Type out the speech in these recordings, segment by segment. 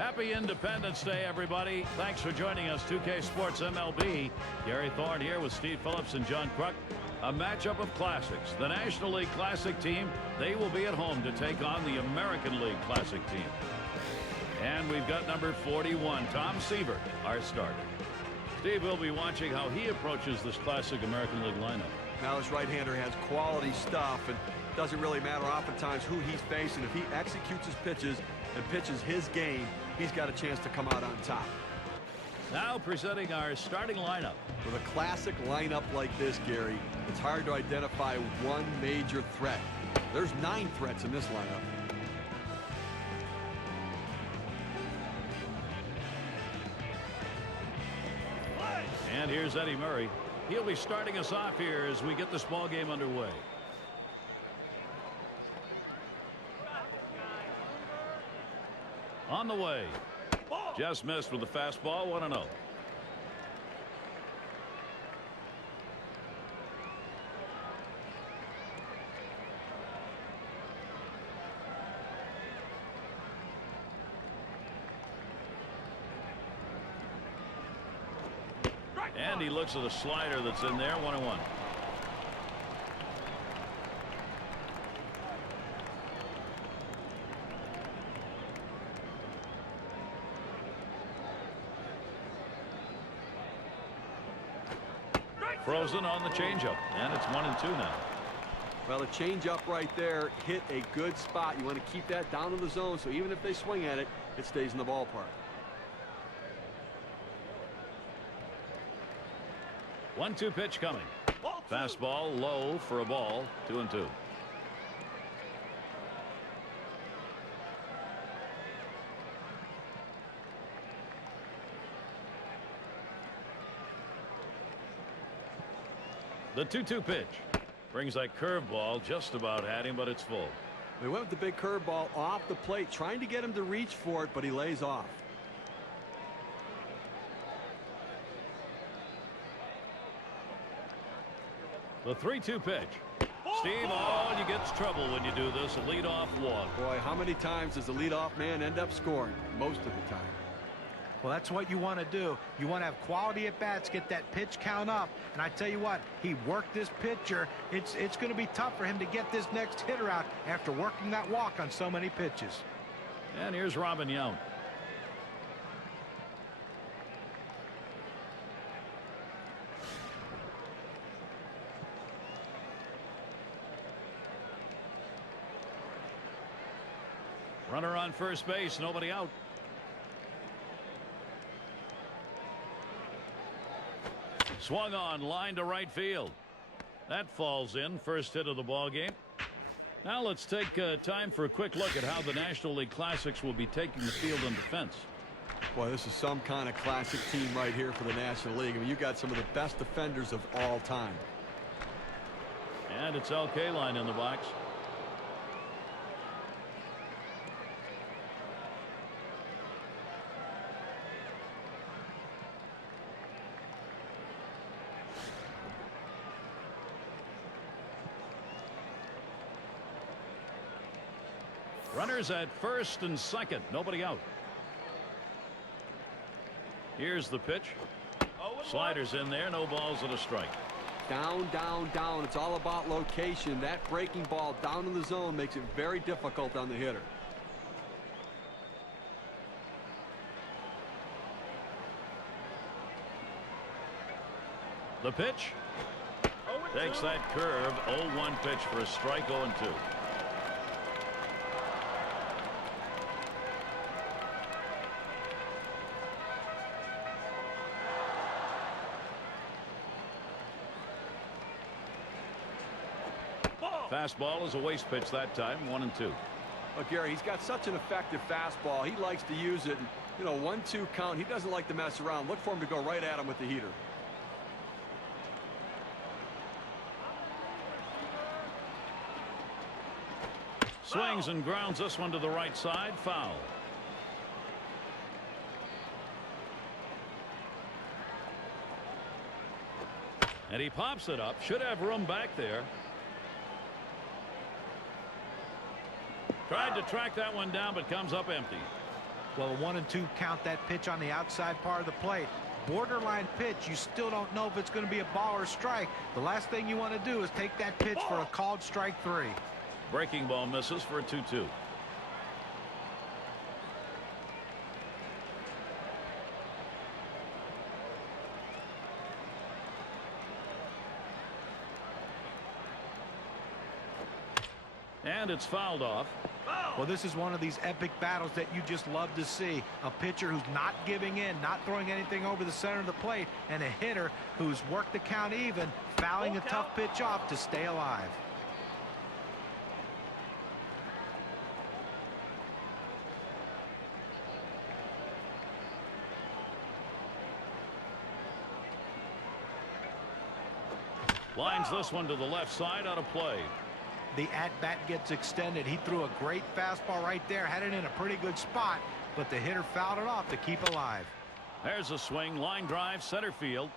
Happy Independence Day, everybody. Thanks for joining us, 2K Sports MLB. Gary Thorne here with Steve Phillips and John Kruk. A matchup of classics. The National League Classic team, they will be at home to take on the American League Classic team. And we've got number 41, Tom Seaver, our starter. Steve will be watching how he approaches this Classic American League lineup. Now this right-hander has quality stuff, and it doesn't really matter oftentimes who he's facing. If he executes his pitches and pitches his game, he's got a chance to come out on top. Now presenting our starting lineup. With a classic lineup like this, Gary, it's hard to identify one major threat. There's 9 threats in this lineup. And here's Eddie Murray. He'll be starting us off here as we get this ball game underway. On the way. Just missed with the fastball. 1-0. And he looks at a slider that's in there. 1-1. Frozen on the changeup, and it's 1-2 now. Well, the changeup right there hit a good spot. You want to keep that down in the zone, so even if they swing at it, it stays in the ballpark. 1-2 pitch coming. Fastball low for a ball. 2-2. The 2-2 pitch brings that curveball. Just about had him, but it's full. They went with the big curveball off the plate, trying to get him to reach for it, but he lays off. The 3-2 pitch. Steve, oh, you get trouble when you do this. A leadoff walk. Boy, how many times does the leadoff man end up scoring? Most of the time. Well, that's what you want to do. You want to have quality at bats, get that pitch count up. And I tell you what, he worked this pitcher. It's going to be tough for him to get this next hitter out after working that walk on so many pitches. And here's Robin Yount. Runner on first base, nobody out. Swung on, line to right field. That falls in. First hit of the ball game. Now let's take time for a quick look at how the National League Classics will be taking the field on defense. Boy, this is some kind of classic team right here for the National League. I mean, you've got some of the best defenders of all time. And it's LK line in the box. Runners at first and second. Nobody out. Here's the pitch. Sliders in there. No balls and a strike. Down, down, down. It's all about location. That breaking ball down in the zone makes it very difficult on the hitter. The pitch. Takes that curve. 0-1 pitch for a strike. 0-2. Fastball is a waste pitch that time. 1-2. But Gary, he's got such an effective fastball. He likes to use it. And, you know, 1-2 count. He doesn't like to mess around. Look for him to go right at him with the heater. Swings and grounds this one to the right side. Foul. And he pops it up. Should have room back there. Tried to track that one down, but comes up empty. Well, a 1-2 count, that pitch on the outside part of the plate. Borderline pitch. You still don't know if it's going to be a ball or strike. The last thing you want to do is take that pitch for a called strike 3. Breaking ball misses for a 2-2. And it's fouled off. Well, this is one of these epic battles that you just love to see. A pitcher who's not giving in, not throwing anything over the center of the plate, and a hitter who's worked the count even, fouling a tough pitch off to stay alive. Lines this one to the left side, out of play. The at-bat gets extended. He threw a great fastball right there, had it in a pretty good spot, but the hitter fouled it off to keep alive. There's a swing, line drive, center field,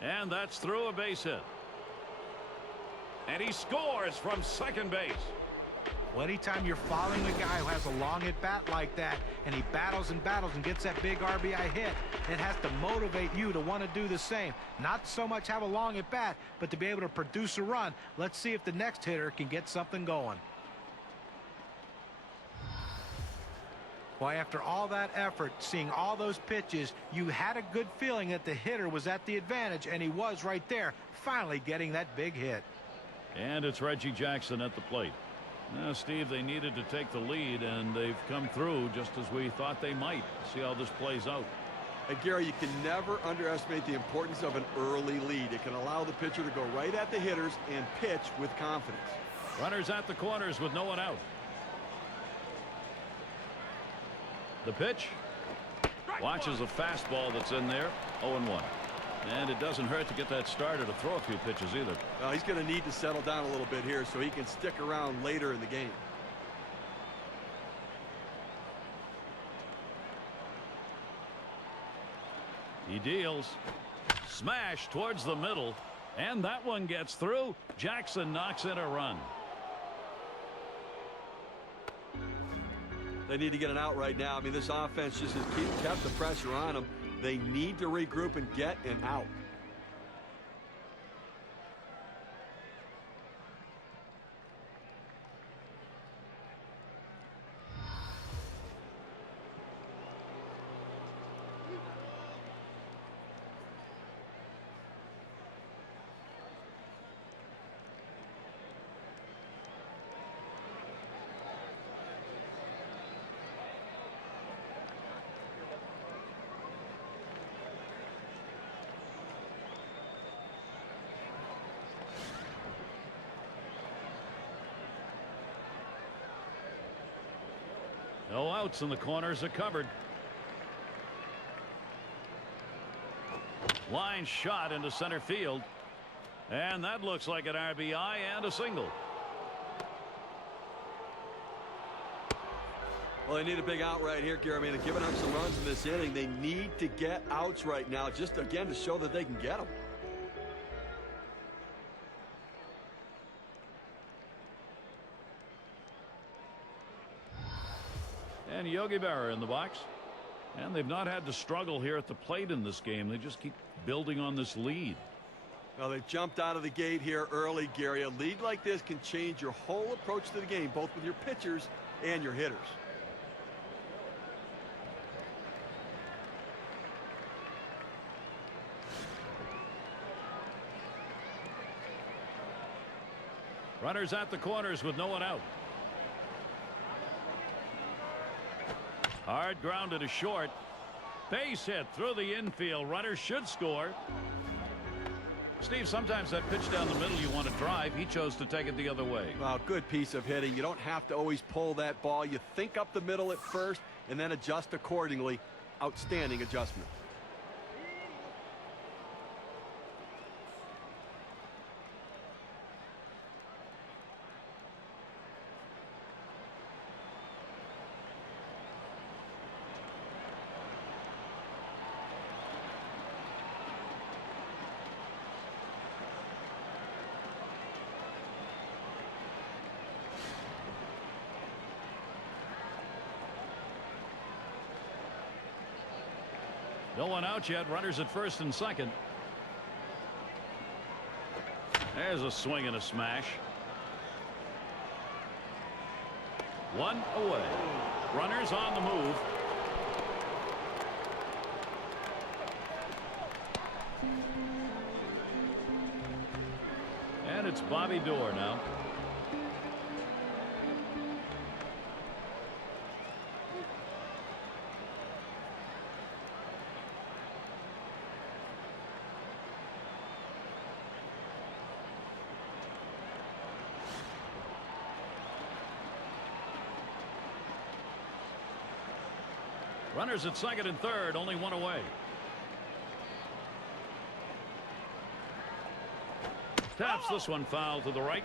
and that's through a base hit. And he scores from second base. Well, anytime you're following a guy who has a long at-bat like that, and he battles and battles and gets that big RBI hit, it has to motivate you to want to do the same. Not so much have a long at-bat, but to be able to produce a run. Let's see if the next hitter can get something going. Boy, after all that effort, seeing all those pitches, you had a good feeling that the hitter was at the advantage, and he was right there, finally getting that big hit. And it's Reggie Jackson at the plate. Now, Steve, they needed to take the lead, and they've come through just as we thought they might. See how this plays out. And Gary, you can never underestimate the importance of an early lead. It can allow the pitcher to go right at the hitters and pitch with confidence. Runners at the corners with no one out. The pitch. Watches a fastball that's in there. 0-1. And it doesn't hurt to get that starter to throw a few pitches either. He's going to need to settle down a little bit here so he can stick around later in the game. He deals. Smash towards the middle. And that one gets through. Jackson knocks in a run. They need to get an out right now. I mean, this offense just has kept the pressure on them. They need to regroup and get an out. No outs, and the corners are covered. Line shot into center field. And that looks like an RBI and a single. Well, they need a big out right here, Gary. I mean, they're giving up some runs in this inning. They need to get outs right now, just again to show that they can get them. And Yogi Berra in the box. And they've not had to struggle here at the plate in this game. They just keep building on this lead. Well, they've jumped out of the gate here early, Gary. A lead like this can change your whole approach to the game, both with your pitchers and your hitters. Runners at the corners with no one out. Hard grounded to short. Base hit through the infield. Runner should score. Steve, sometimes that pitch down the middle you want to drive. He chose to take it the other way. Well, good piece of hitting. You don't have to always pull that ball. You think up the middle at first and then adjust accordingly. Outstanding adjustment. No one out yet. Runners at first and second. There's a swing and a smash. One away. Runners on the move. And it's Bobby Doerr now. Runners at second and third, only one away. Taps this one foul to the right.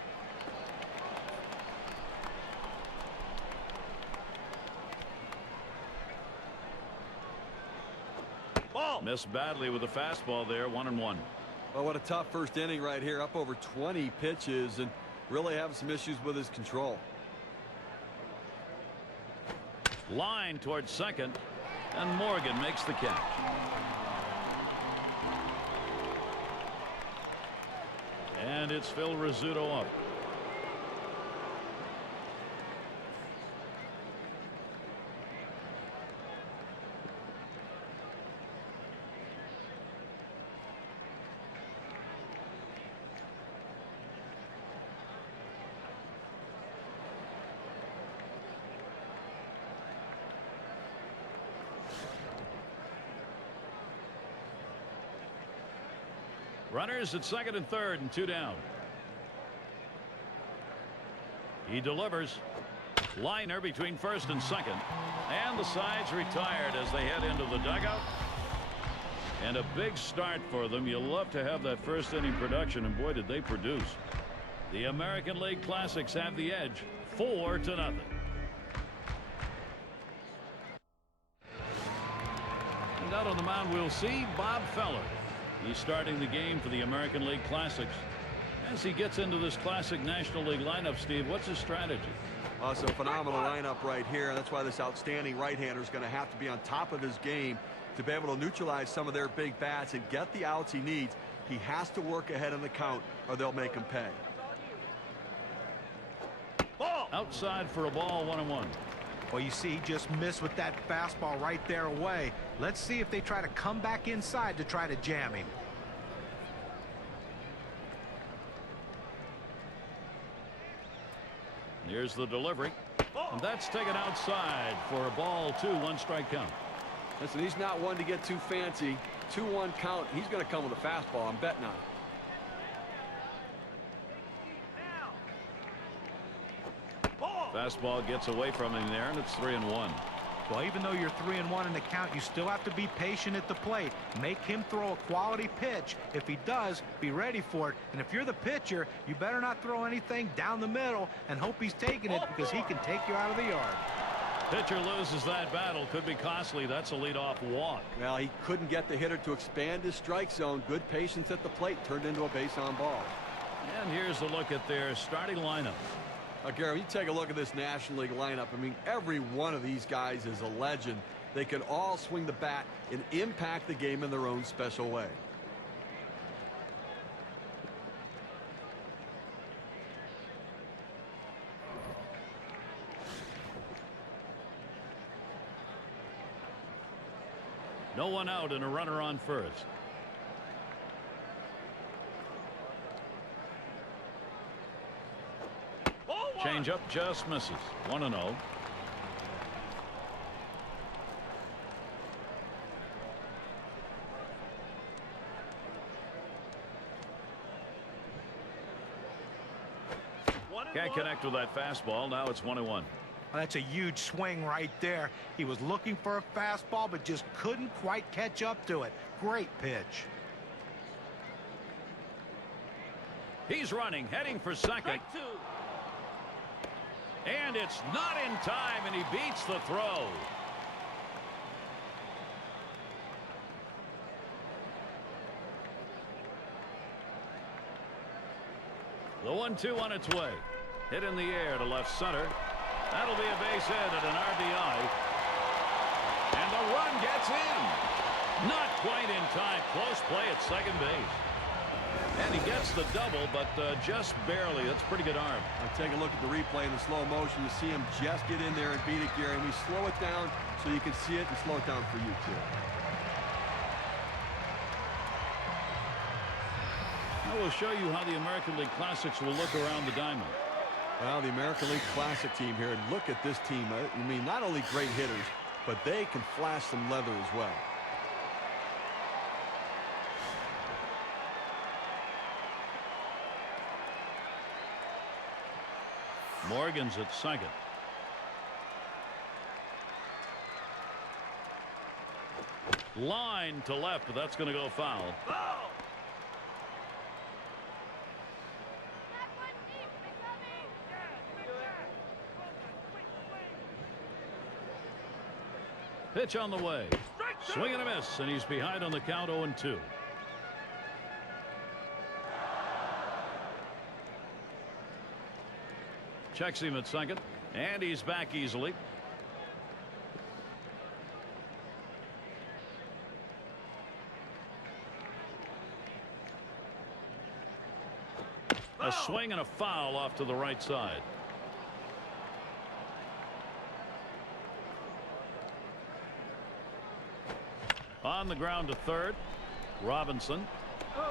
Ball. Missed badly with the fastball there. 1-1. Well, what a tough first inning right here. Up over 20 pitches and really having some issues with his control. Line towards second. And Morgan makes the catch. And it's Phil Rizzuto up. Runners at second and third and two down. He delivers. Liner between first and second. And the sides retired as they head into the dugout. And a big start for them. You love to have that first inning production, and boy did they produce. The American League Classics have the edge 4-0. And out on the mound we'll see Bob Feller. He's starting the game for the American League Classics. As he gets into this classic National League lineup, Steve, what's his strategy? So phenomenal lineup right here. That's why this outstanding right-hander is going to have to be on top of his game to be able to neutralize some of their big bats and get the outs he needs. He has to work ahead in the count or they'll make him pay. Ball. Outside for a ball. 1-1. Well, you see, he just missed with that fastball right there away. Let's see if they try to come back inside to try to jam him. Here's the delivery. And that's taken outside for a ball. 2, 1 strike count. Listen, he's not one to get too fancy. 2-1 count. He's going to come with a fastball. I'm betting on it. Fastball gets away from him there, and it's 3-1. Well, even though you're 3-1 in the count, you still have to be patient at the plate. Make him throw a quality pitch. If he does, be ready for it. And if you're the pitcher, you better not throw anything down the middle and hope he's taking it, because he can take you out of the yard. Pitcher loses that battle. Could be costly. That's a leadoff walk. Well, he couldn't get the hitter to expand his strike zone. Good patience at the plate turned into a base on ball. And here's a look at their starting lineup. Gary, you take a look at this National League lineup. I mean, every one of these guys is a legend. They can all swing the bat and impact the game in their own special way. No one out and a runner on first. Change up just misses. 1-0. Can't connect with that fastball. Now it's 1-1. Well, that's a huge swing right there. He was looking for a fastball, but just couldn't quite catch up to it. Great pitch. He's running, heading for second. And it's not in time, and he beats the throw. The 1-2 on its way. Hit in the air to left center. That'll be a base hit at an RBI. And the run gets in. Not quite in time. Close play at second base. And he gets the double, but just barely. That's a pretty good arm. Take a look at the replay in the slow motion. You see him just get in there and beat it, Gary. And we slow it down so you can see it and slow it down for you, too. I will show you how the American League Classics will look around the diamond. Well, the American League Classic team here. Look at this team. I mean, not only great hitters, but they can flash some leather as well. Morgan's at second. Line to left, but that's going to go foul. Pitch on the way. Swing and a miss, and he's behind on the count 0-2. Checks him at second, and he's back easily. A swing and a foul off to the right side. On the ground to third. Robinson.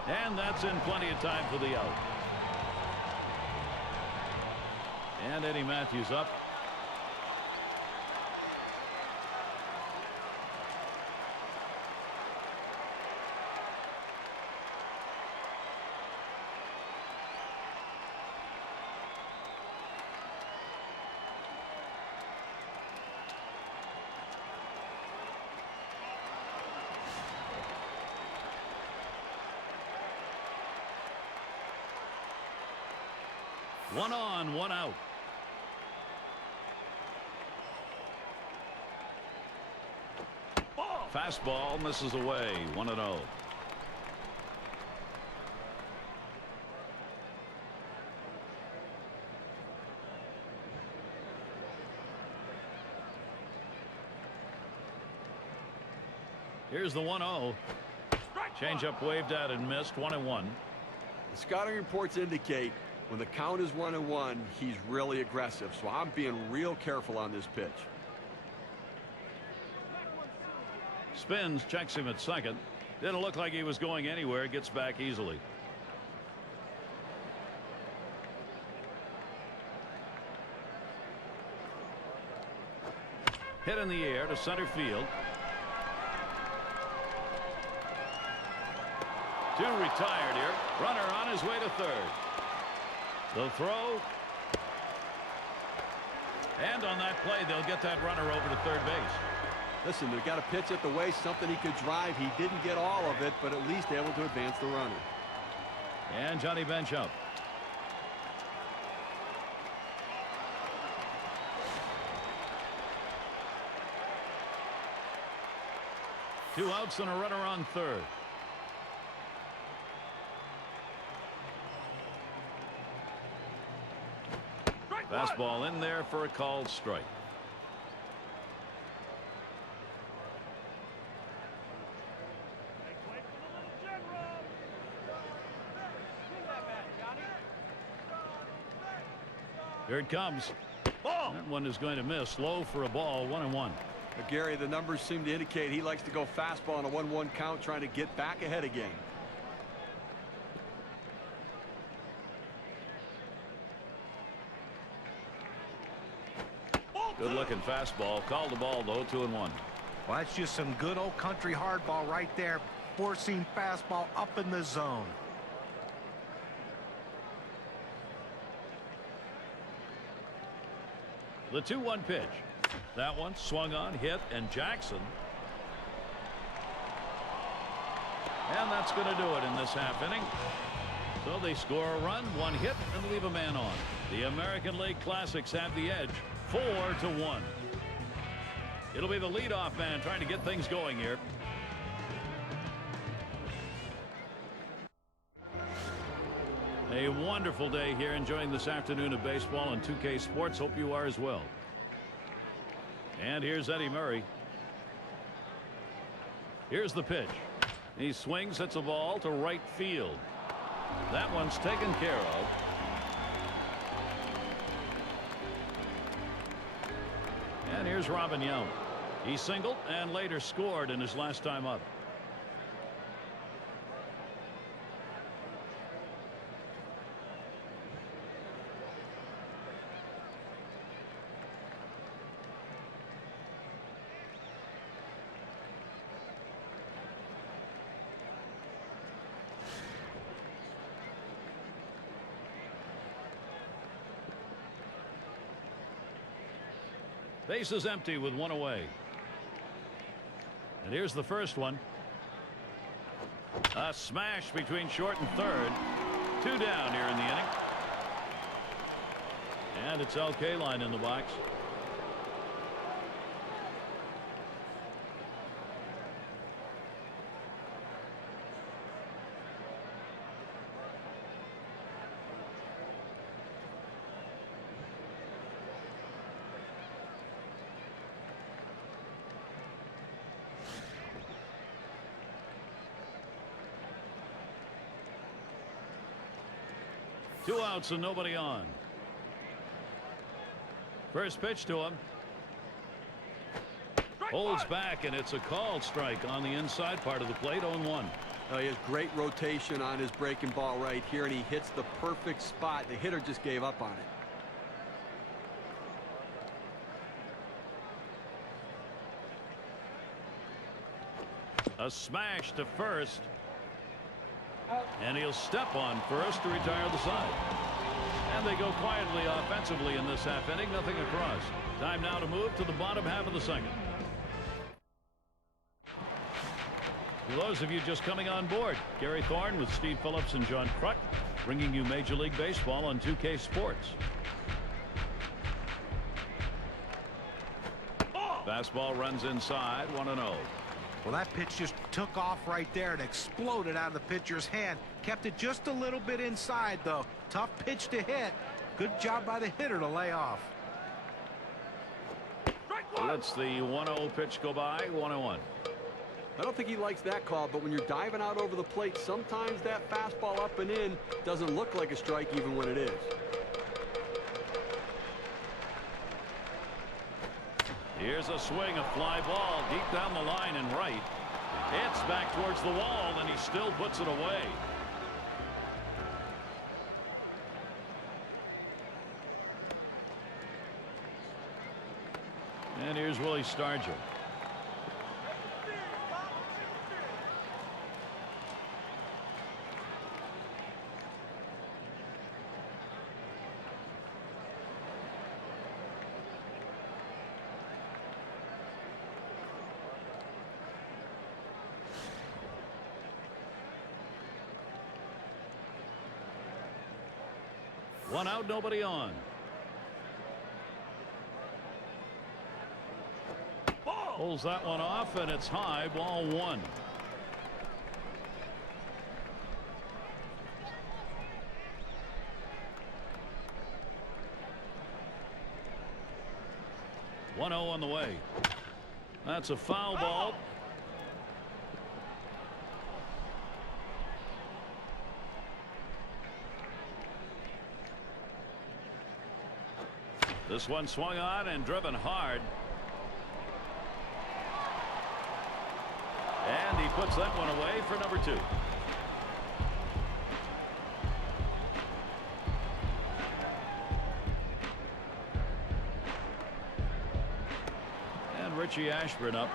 And that's in plenty of time for the out. And Eddie Matthews up. One on, one out. Fastball misses away. 1-0. Here's the 1-0. Changeup waved at and missed. 1-1. The scouting reports indicate when the count is 1-1, he's really aggressive. So I'm being real careful on this pitch. Spins, checks him at second. Didn't look like he was going anywhere. Gets back easily. Hit in the air to center field. Two retired here. Runner on his way to third. The throw. And on that play, they'll get that runner over to third base. Listen, they've got a pitch at the waist, something he could drive. He didn't get all of it, but at least able to advance the runner. And Johnny Bench up. Two outs and a runner on third. Fastball in there for a called strike. Here it comes. That one is going to miss. Low for a ball. 1-1. Gary, the numbers seem to indicate he likes to go fastball on a 1-1 count, trying to get back ahead again. Good looking fastball. Called the ball though. 2-1. Well, that's just some good old country hardball right there. Four-seam fastball up in the zone. The 2-1 pitch. That one swung on, hit, and Jackson. And that's going to do it in this half inning. So they score a run, one hit, and leave a man on. The American League Classics have the edge, 4-1. It'll be the leadoff man trying to get things going here. A wonderful day here, enjoying this afternoon of baseball on 2K Sports. Hope you are as well. And here's Eddie Murray. Here's the pitch. He swings, hits a ball to right field. That one's taken care of. And here's Robin Young. He singled and later scored in his last time up. Base is empty with one away. And here's the first one. A smash between short and third. 2 down here in the inning. And it's LK line in the box. Two outs and nobody on. First pitch to him. Holds back, and it's a called strike on the inside part of the plate. 0-1. He has great rotation on his breaking ball right here, and he hits the perfect spot. The hitter just gave up on it. A smash to first. And he'll step on first to retire the side. And they go quietly offensively in this half inning. Nothing across. Time now to move to the bottom half of the second. For those of you just coming on board, Gary Thorne with Steve Phillips and John Kruk, bringing you Major League Baseball on 2K Sports. Fastball runs inside. 1-0. Well, that pitch just took off right there and exploded out of the pitcher's hand. Kept it just a little bit inside, though. Tough pitch to hit. Good job by the hitter to lay off. Let's the 1-0 pitch go by. 1-1. I don't think he likes that call, but when you're diving out over the plate, sometimes that fastball up and in doesn't look like a strike even when it is. Here's a swing, a fly ball deep down the line and right. It's back towards the wall, and he still puts it away. And here's Willie Stargell. One out, nobody on. Pulls that one off, and it's high. Ball 1. On the way. That's a foul ball. This one swung on and driven hard. And he puts that one away for number 2. And Richie Ashburn up.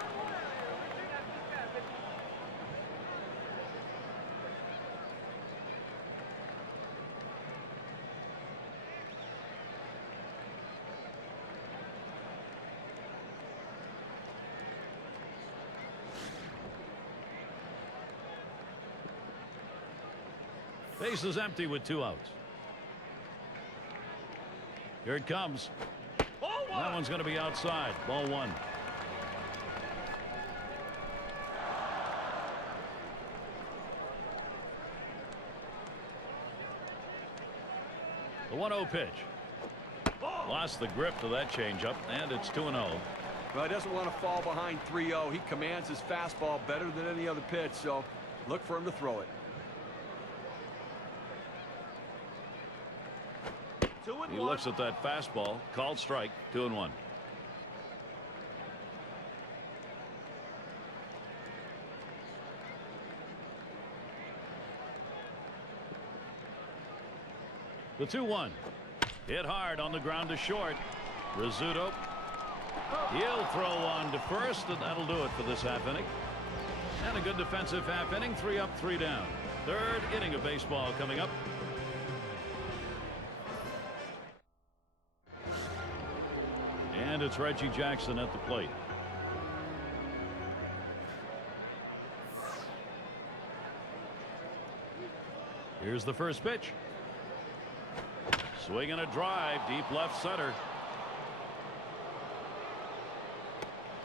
Base is empty with 2 outs. Here it comes. That one's going to be outside. Ball 1. The 1-0 pitch. Lost the grip to that changeup, and it's 2-0. Well, he doesn't want to fall behind 3-0. He commands his fastball better than any other pitch, so look for him to throw it. He looks at that fastball, called strike, 2-1. The 2-1. Hit hard on the ground to short. Rizzuto. He'll throw one to first, and that'll do it for this half inning. And a good defensive half inning. 3 up, 3 down. Third inning of baseball coming up. And it's Reggie Jackson at the plate. Here's the first pitch. Swing and a drive, deep left center.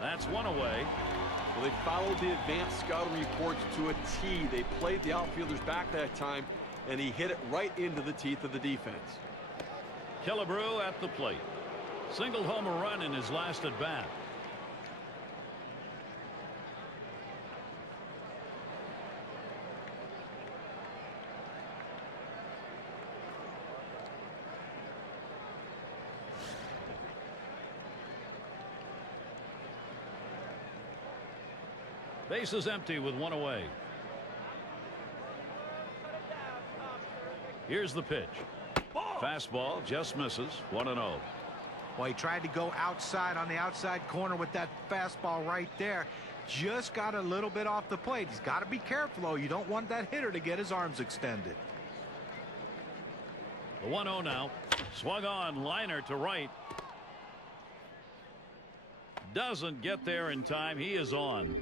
That's one away. Well, they followed the advanced scouting reports to a T. They played the outfielders back that time, and he hit it right into the teeth of the defense. Killebrew at the plate. Singled home a run in his last at bat. Base is empty with one away. Here's the pitch. Fastball just misses. 1-0. Well, he tried to go outside on the outside corner with that fastball right there. Just got a little bit off the plate. He's got to be careful, though. You don't want that hitter to get his arms extended. The 1-0 now. Swung on, liner to right. Doesn't get there in time. He is on.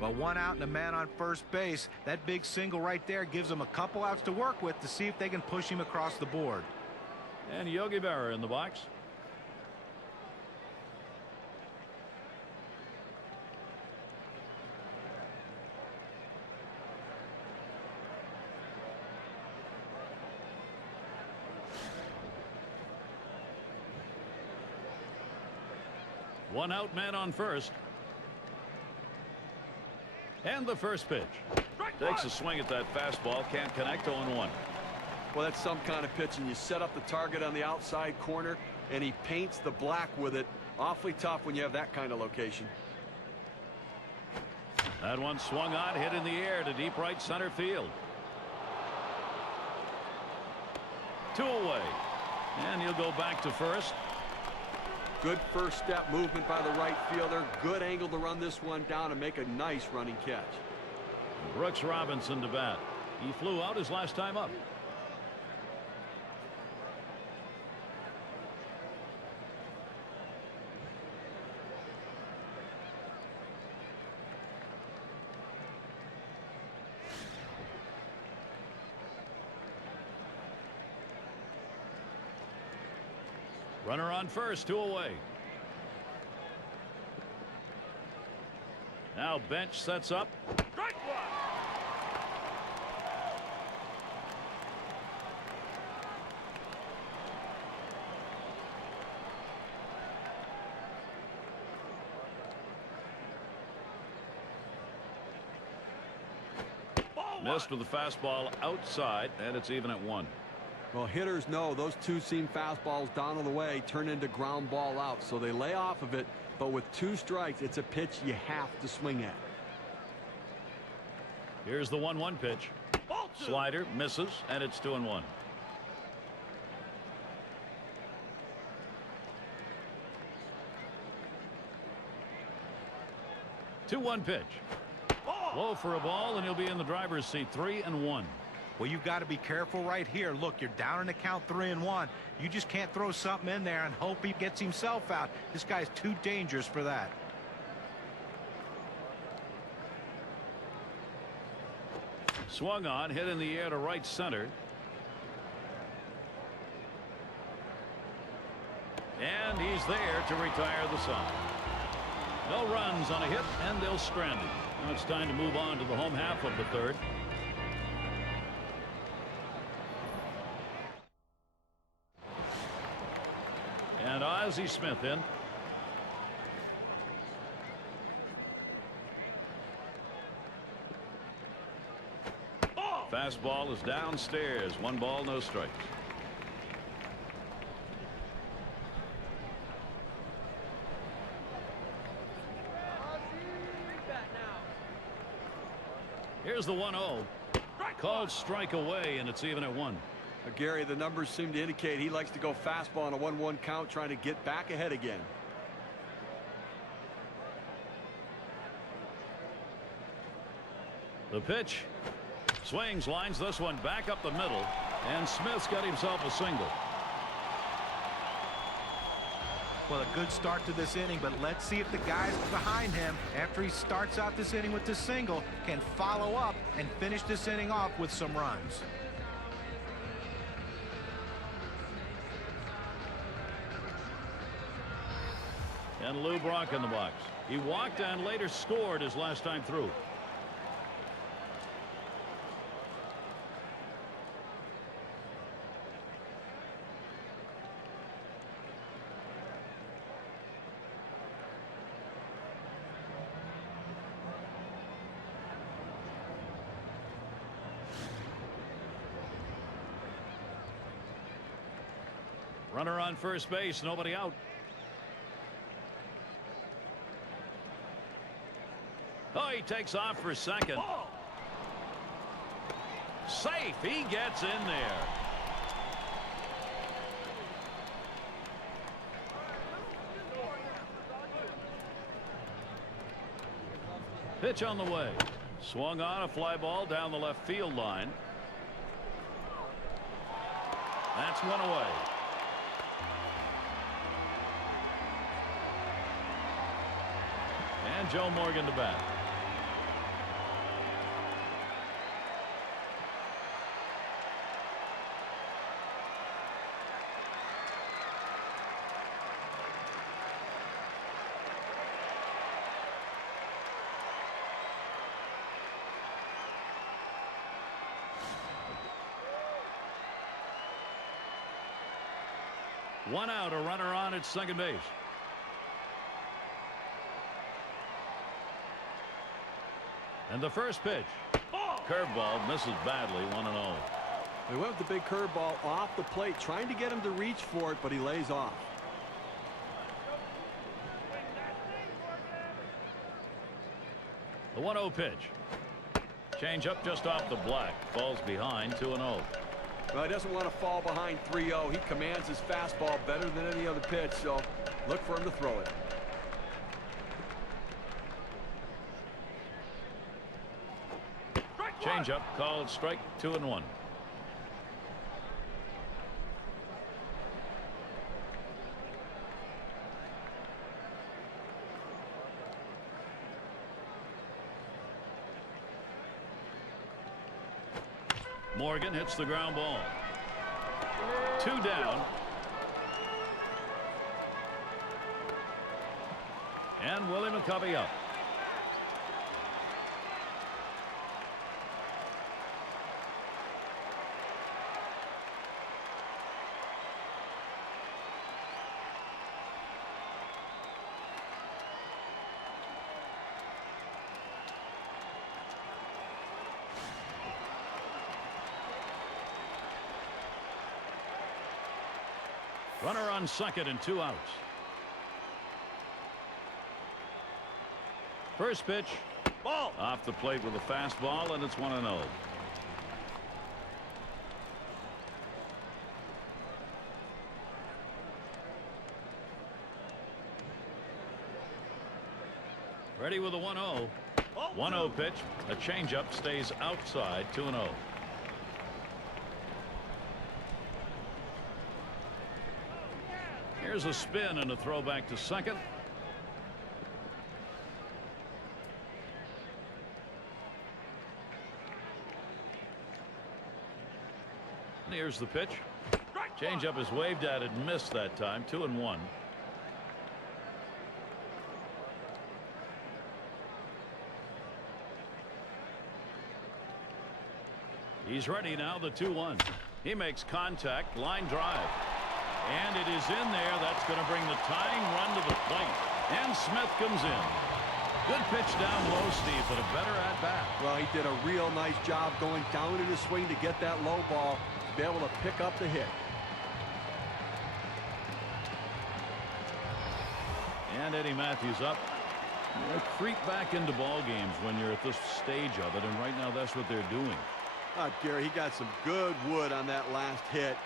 Well, 1 out and a man on first base. That big single right there gives them a couple outs to work with to see if they can push him across the board. And Yogi Berra in the box. One out, man on first. And the first pitch. Takes a swing at that fastball. Can't connect. 0-1. Well, that's some kind of pitch, and you set up the target on the outside corner, and he paints the black with it. Awfully tough when you have that kind of location. That one swung on, hit in the air to deep right center field. 2 away. And he'll go back to first. Good first step movement by the right fielder. Good angle to run this one down and make a nice running catch. Brooks Robinson to bat. He flew out his last time up. Runner on first, 2 away. Now bench sets up. Strike one. Missed with the fastball outside, and it's even at 1. Well, hitters know those two-seam fastballs down on the way turn into ground ball out, so they lay off of it, but with 2 strikes, it's a pitch you have to swing at. Here's the 1-1 pitch. Slider misses, and it's 2-1. 2-1 pitch. Low for a ball, and he'll be in the driver's seat. 3-1. Well, you've got to be careful right here. Look, you're down in the count 3-1. You just can't throw something in there and hope he gets himself out. This guy's too dangerous for that. Swung on, hit in the air to right center. And he's there to retire the side. No runs on a hit, and they'll strand him. Now it's time to move on to the home half of the third. And Ozzie Smith in. Fastball is downstairs. 1 ball, no strikes. Here's the 1-0. Called strike away, and it's even at 1. Gary, the numbers seem to indicate he likes to go fastball on a 1-1 count, trying to get back ahead again. The pitch. Swings, lines this one back up the middle, and Smith's got himself a single. Well, a good start to this inning, but let's see if the guys behind him, after he starts out this inning with the single, can follow up and finish this inning off with some runs. And Lou Brock in the box. He walked and later scored his last time through. Runner on first base, nobody out. Oh, he takes off for second. Safe. He gets in there. Pitch on the way. Swung on, a fly ball down the left field line. That's 1 away. And Joe Morgan to bat. One out, a runner on at second base. And the first pitch. Curveball misses badly. 1-0. They went with the big curveball off the plate, trying to get him to reach for it, but he lays off. The 1-0 pitch. Change up just off the black. Falls behind. 2-0. Well, he doesn't want to fall behind 3-0. He commands his fastball better than any other pitch, so look for him to throw it. Change up called strike. 2-1. Morgan hits the ground ball. 2 down. And Willie McCovey up. Runner on second and 2 outs. First pitch. Ball. Off the plate with a fastball, and it's 1-0. Ready with a 1-0. 1-0 pitch. A changeup stays outside. 2-0. Here's a spin and a throw back to second. And here's the pitch. Changeup is waved at and missed that time. 2-1. He's ready now. The 2-1. He makes contact. Line drive. And it is in there. That's going to bring the tying run to the plate. And Smith comes in. Good pitch down low, Steve, but a better at bat. Well, he did a real nice job going down in his swing to get that low ball, to be able to pick up the hit. And Eddie Matthews up. You creep back into ball games when you're at this stage of it, and right now that's what they're doing. Gary, he got some good wood on that last hit.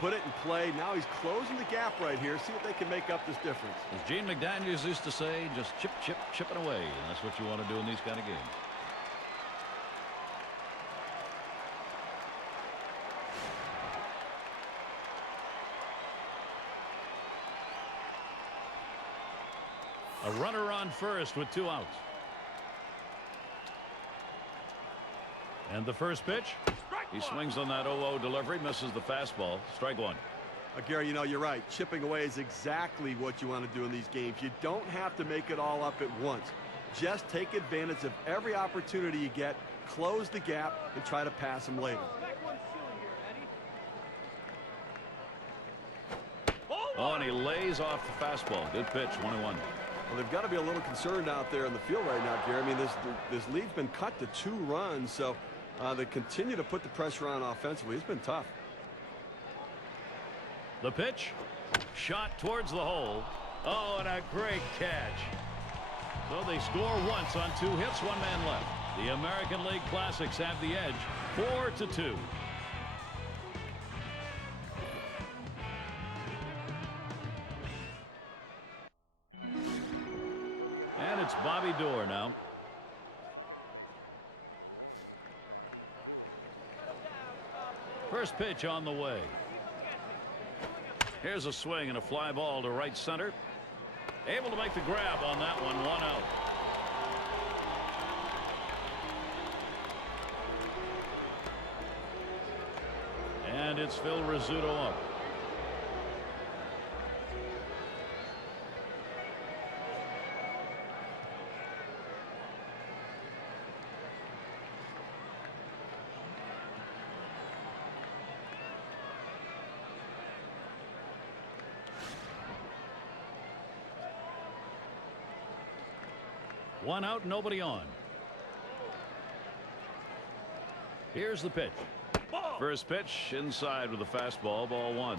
Put it in play. Now he's closing the gap right here. See if they can make up this difference. As Gene McDaniels used to say, just chip, chip, chipping away. And that's what you want to do in these kind of games. A runner on first with 2 outs. And the first pitch. He swings on that 0-0 delivery, misses the fastball. Strike one. Gary, you know, you're right. Chipping away is exactly what you want to do in these games. You don't have to make it all up at once. Just take advantage of every opportunity you get, close the gap, and try to pass them later. Oh, and he lays off the fastball. Good pitch, 1-1. Well, they've got to be a little concerned out there in the field right now, Gary. I mean, this lead's been cut to 2 runs, so they continue to put the pressure on offensively. It's been tough. The pitch. Shot towards the hole. Oh, and a great catch. So they score once on 2 hits, 1 man left. The American League Classics have the edge, 4-2. And it's Bobby Doerr now. First pitch on the way. Here's a swing and a fly ball to right center. Able to make the grab on that one. 1 out. And it's Phil Rizzuto up. One out, nobody on. Here's the pitch. First pitch inside with a fastball, ball 1.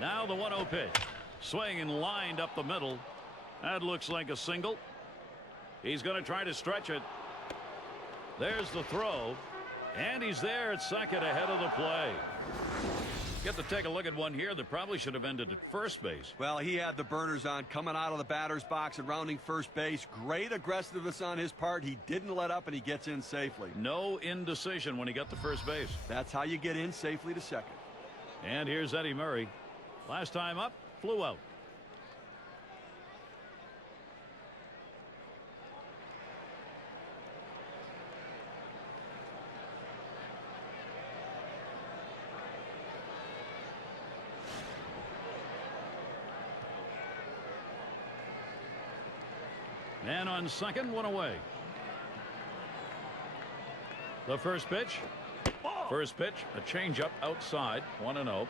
Now the 1-0 pitch. Swing and lined up the middle. That looks like a single. He's going to try to stretch it. There's the throw. And he's there at second ahead of the play. Get to take a look at one here that probably should have ended at first base. Well, he had the burners on coming out of the batter's box and rounding first base. Great aggressiveness on his part. He didn't let up, and he gets in safely. No indecision when he got to first base. That's how you get in safely to second. And here's Eddie Murray. Last time up, flew out. And on second, 1 away. The first pitch. First pitch, a changeup outside, 1-0.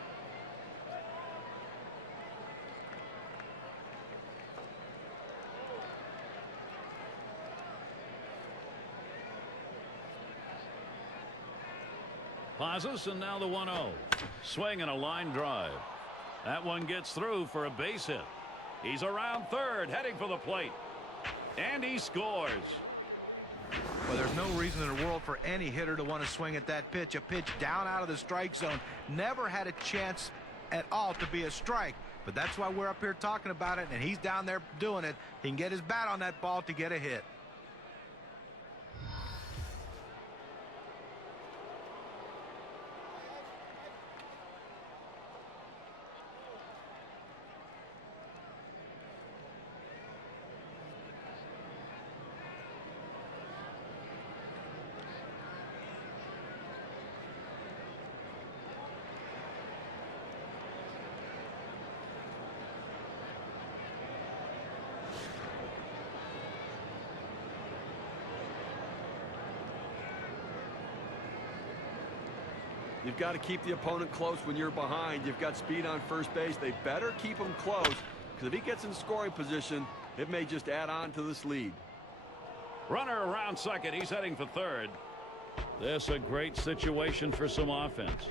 Pauses, and now the 1-0. Swing and a line drive. That one gets through for a base hit. He's around third, heading for the plate. And he scores. Well, there's no reason in the world for any hitter to want to swing at that pitch. A pitch down out of the strike zone. Never had a chance at all to be a strike. But that's why we're up here talking about it, and he's down there doing it. He can get his bat on that ball to get a hit. You've got to keep the opponent close when you're behind. You've got speed on first base. They better keep him close, because if he gets in scoring position, it may just add on to this lead. Runner around second. He's heading for third. This a great situation for some offense.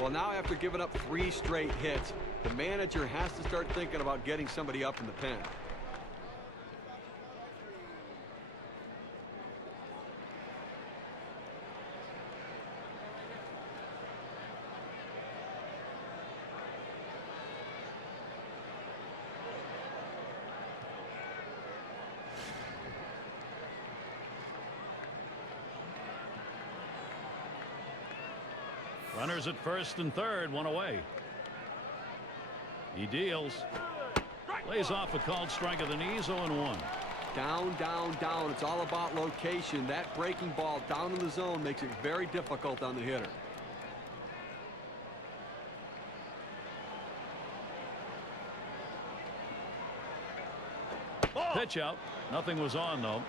Well, now after giving up 3 straight hits, the manager has to start thinking about getting somebody up in the pen. Runners at first and third, one away. He deals. Lays off a called strike of the knees, 0-1. Down, down, down. It's all about location. That breaking ball down in the zone makes it very difficult on the hitter. Pitch out. Nothing was on, though.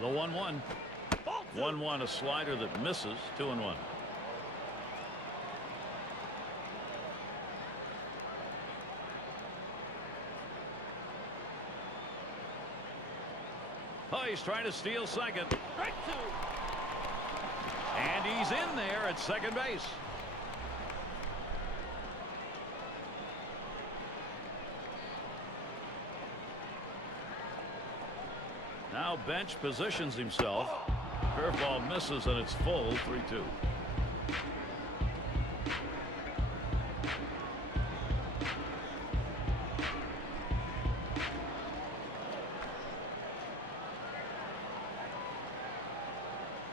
The 1-1. 1-1, a slider that misses. 2-1. Oh, he's trying to steal second. And he's in there at second base. Now bench positions himself. Curveball misses and it's full. 3-2.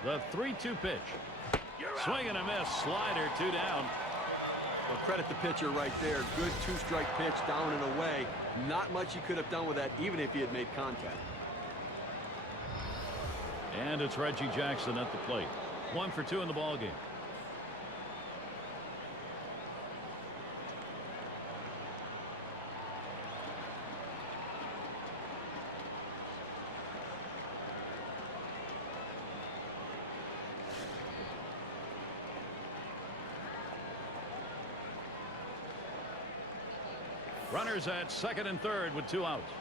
The 3-2 pitch. Swing and a miss. Slider, 2 down. Well, credit the pitcher right there. Good 2-strike pitch down and away. Not much he could have done with that, even if he had made contact. And it's Reggie Jackson at the plate. 1 for 2 in the ball game. Runners at second and third with 2 outs.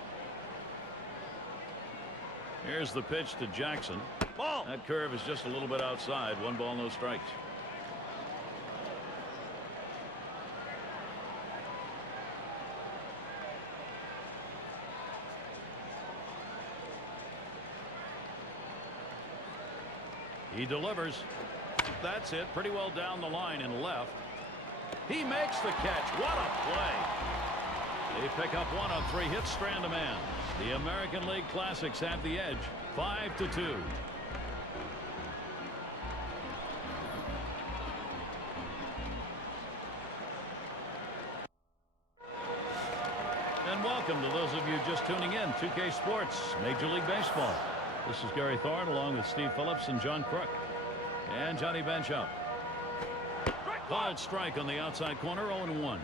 Here's the pitch to Jackson. Ball. That curve is just a little bit outside. 1 ball, no strikes. He delivers. That's it. Pretty well down the line and left. He makes the catch. What a play. They pick up 1 on 3 hits, strand a man. The American League Classics have the edge. 5-2. And welcome to those of you just tuning in. 2K Sports, Major League Baseball. This is Gary Thorne along with Steve Phillips and John Crook. And Johnny Bench out. Called strike on the outside corner, 0-1.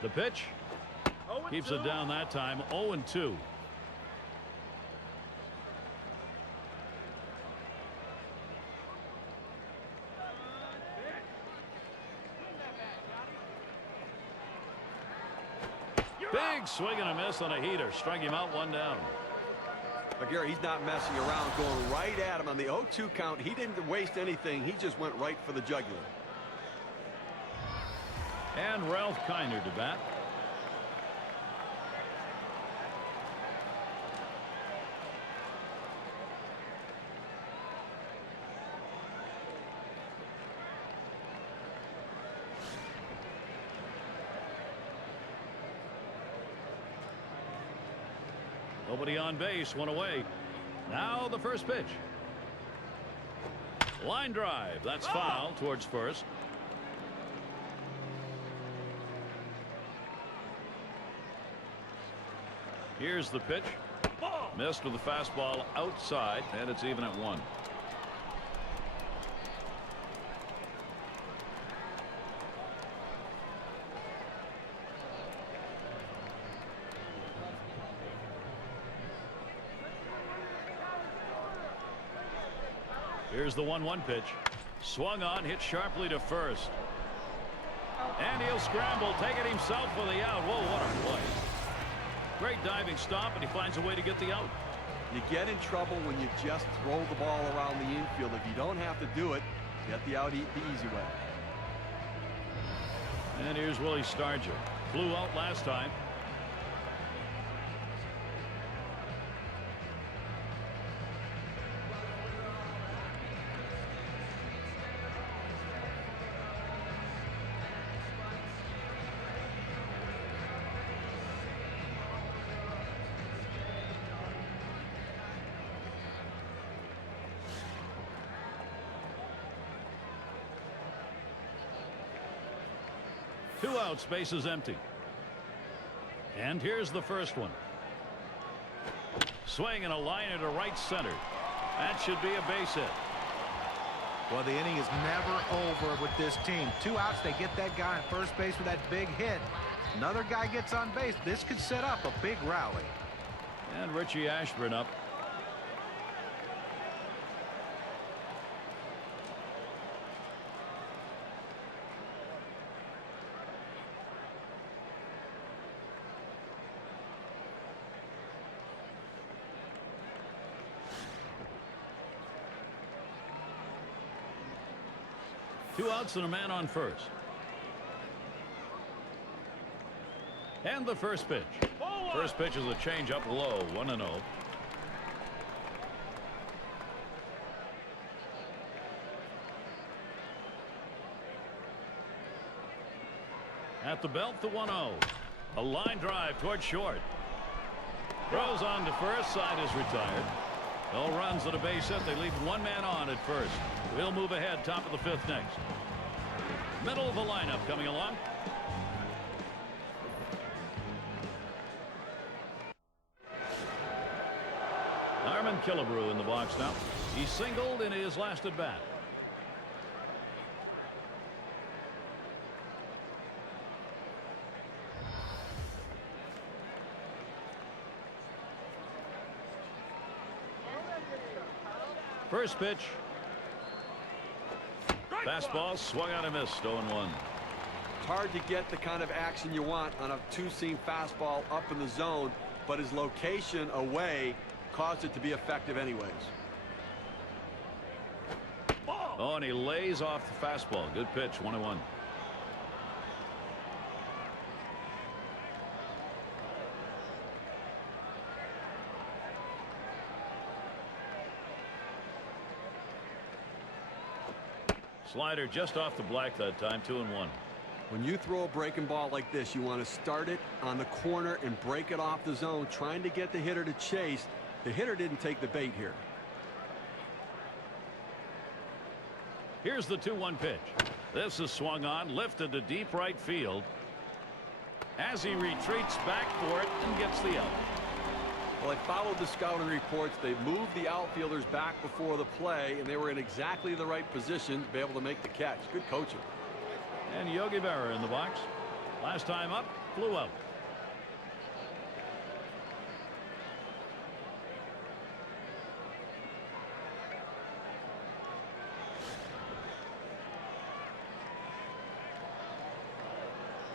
The pitch keeps it down that time. 0-2. Big swing and a miss on a heater. Strike him out, 1 down. But Gary, he's not messing around, going right at him on the 0-2 count. He didn't waste anything. He just went right for the jugular. And Ralph Kiner to bat. Nobody on base, 1 away. Now the first pitch. Line drive. That's foul towards first. Here's the pitch. Missed with the fastball outside, and it's even at 1. Here's the 1-1 pitch. Swung on, hit sharply to first. And he'll scramble, take it himself for the out. Whoa, what a play. Great diving stop, and he finds a way to get the out. You get in trouble when you just throw the ball around the infield. If you don't have to do it, get the out the easy way. And here's Willie Stargell. Flew out last time. Two outs, bases empty. And here's the first one. Swing and a liner to right center. That should be a base hit. Well, the inning is never over with this team. 2 outs, they get that guy on first base with that big hit. Another guy gets on base. This could set up a big rally. And Richie Ashburn up. Two outs and a man on first. And the first pitch. First pitch is a changeup low, 1-0. At the belt, the 1-0. A line drive toward short. Throws on to first. Side is retired. No runs at a base hit. They leave one man on at first. We'll move ahead, top of the 5th next. Middle of the lineup coming along. Killebrew in the box now. He singled in his last at bat. First pitch. Fastball swung on and missed. 0-1. It's hard to get the kind of action you want on a two-seam fastball up in the zone, but his location away caused it to be effective anyways. Oh, and he lays off the fastball. Good pitch. 1-1. Slider just off the black that time. 2-1. When you throw a breaking ball like this, you want to start it on the corner and break it off the zone, trying to get the hitter to chase. The hitter didn't take the bait here. Here's the 2-1 pitch. This is swung on, lifted to deep right field. As he retreats back for it and gets the out. Well, I followed the scouting reports. They moved the outfielders back before the play, and they were in exactly the right position to be able to make the catch. Good coaching. And Yogi Berra in the box. Last time up, flew out.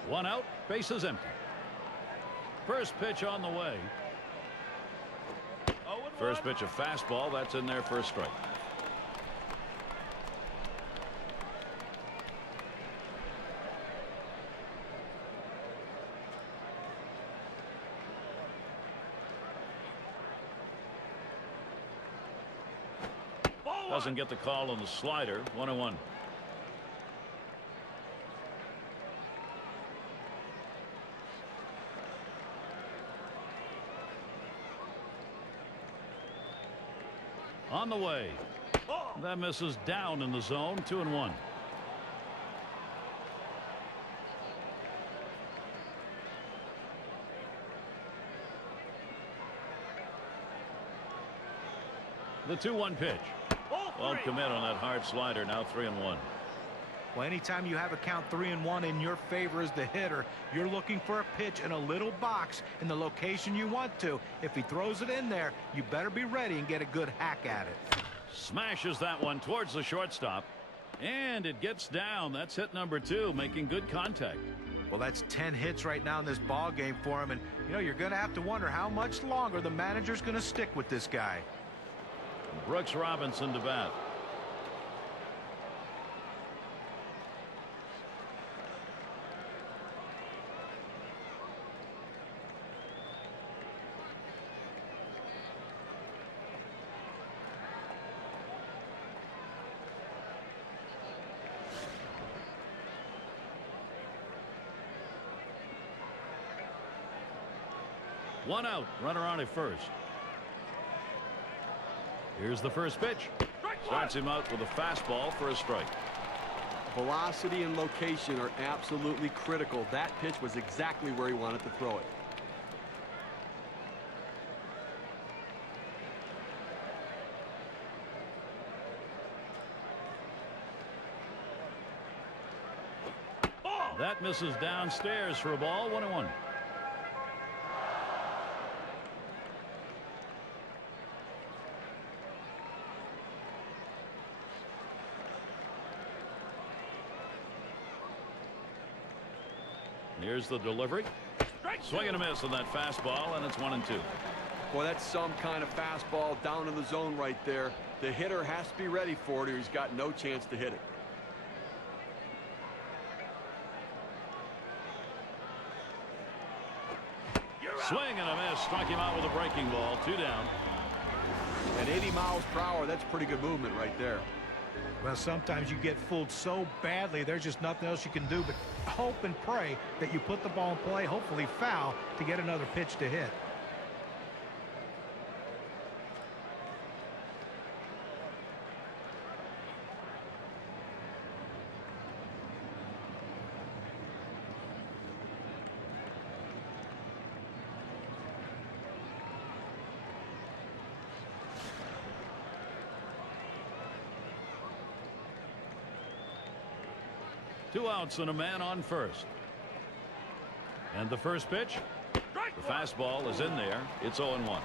One out, bases empty. First pitch on the way. First pitch a fastball. That's in there for a strike. Doesn't get the call on the slider. 1-1. On the way. That misses down in the zone. 2-1. The 2-1 pitch. Won't commit on that hard slider. Now 3-1. Well, anytime you have a count 3-1 in your favor as the hitter, you're looking for a pitch in a little box in the location you want to. If he throws it in there, you better be ready and get a good hack at it. Smashes that one towards the shortstop. And it gets down. That's hit number 2, making good contact. Well, that's 10 hits right now in this ball game for him. And, you know, you're going to have to wonder how much longer the manager's going to stick with this guy. Brooks Robinson to bat. One out, runner on at first. Here's the first pitch. Starts him out with a fastball for a strike. Velocity and location are absolutely critical. That pitch was exactly where he wanted to throw it. That misses downstairs for a ball. 1-1. Here's the delivery. Swing and a miss on that fastball, and it's 1-2. Boy, that's some kind of fastball down in the zone right there. The hitter has to be ready for it, or he's got no chance to hit it. Swing and a miss. Struck him out with a breaking ball. 2 down. At 80 miles per hour, that's pretty good movement right there. Well, sometimes you get fooled so badly, there's just nothing else you can do but hope and pray that you put the ball in play, hopefully foul, to get another pitch to hit. Two outs and a man on first. And the first pitch. The fastball is in there. It's 0-1.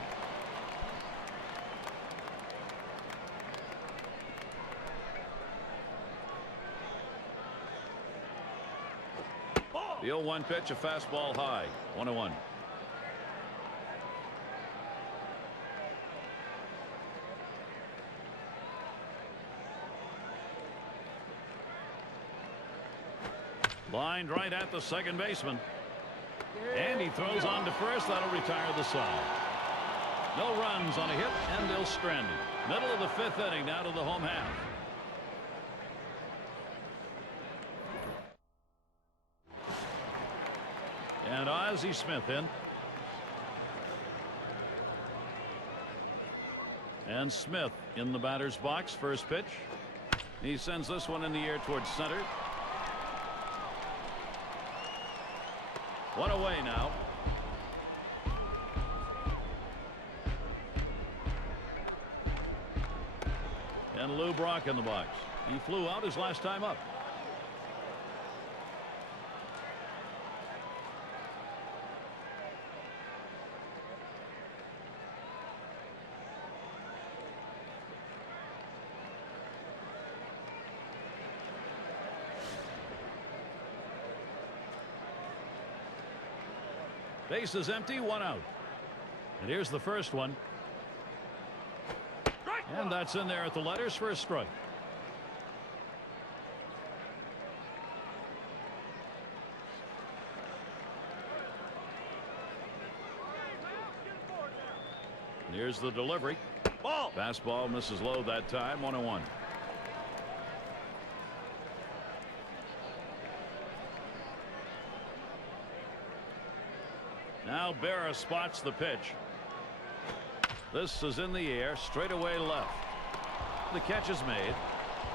The 0-1 pitch, a fastball high. 1-1. Lined right at the second baseman. And he throws on to first. That'll retire the side. No runs on a hit, and they'll strand him. Middle of the 5th inning, now to the home half. And Ozzie Smith in. And Smith in the batter's box. First pitch. He sends this one in the air towards center. One away now. And Lou Brock in the box. He flew out his last time up. Base is empty, 1 out. And here's the first one. And that's in there at the letters for a strike. And here's the delivery. Ball. Fastball misses low that time. 1-1. Now Berra spots the pitch. This is in the air, straight away left. The catch is made.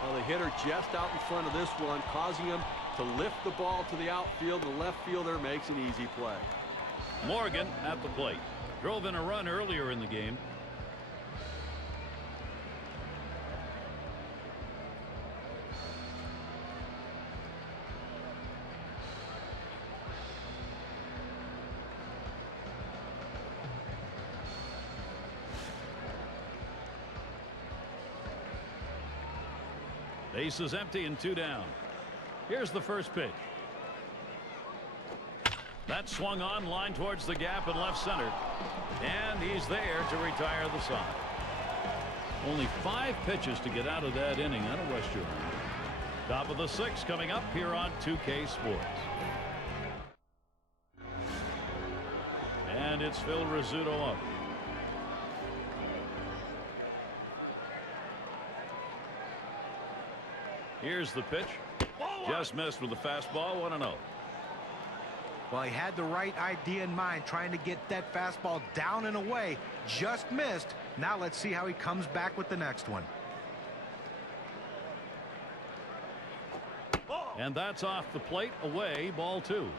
Well, the hitter just out in front of this one, causing him to lift the ball to the outfield. The left fielder makes an easy play. Morgan at the plate. Drove in a run earlier in the game. Base is empty and 2 down. Here's the first pitch. That swung on, line towards the gap in left center. And he's there to retire the side. Only 5 pitches to get out of that inning. That'll rest your arm. Top of the 6th coming up here on 2K Sports. And it's Phil Rizzuto up. Here's the pitch. Just missed with the fastball. 1-0. Well, he had the right idea in mind, trying to get that fastball down and away. Just missed. Now let's see how he comes back with the next one. And that's off the plate. Away. Ball 2.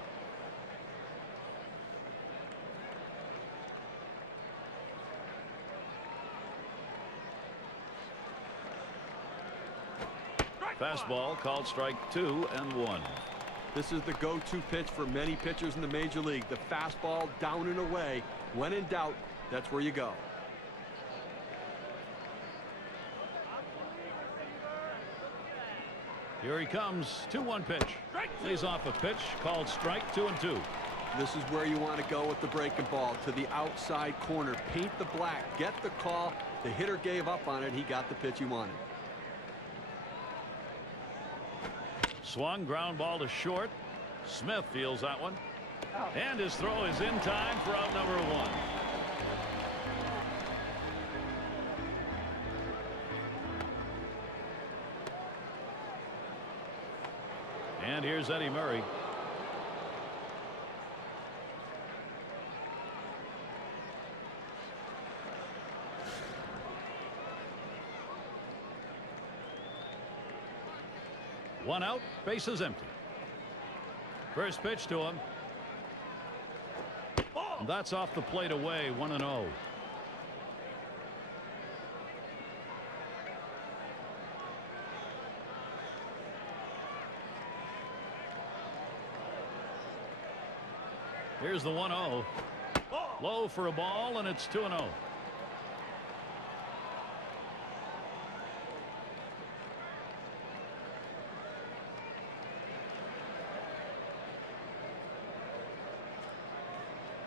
Fastball called strike 2 and 1. This is the go-to pitch for many pitchers in the major league. The fastball down and away. When in doubt, that's where you go. Here he comes. 2-1 pitch. Lays off a pitch called strike 2 and 2. This is where you want to go with the breaking ball, to the outside corner. Paint the black. Get the call. The hitter gave up on it. He got the pitch he wanted. Swung, ground ball to short. Smith feels that one. And his throw is in time for out number 1. And here's Eddie Murray. One out, bases empty. First pitch to him. That's off the plate away. 1-0. Here's the 1-0. Low for a ball, and it's 2-0.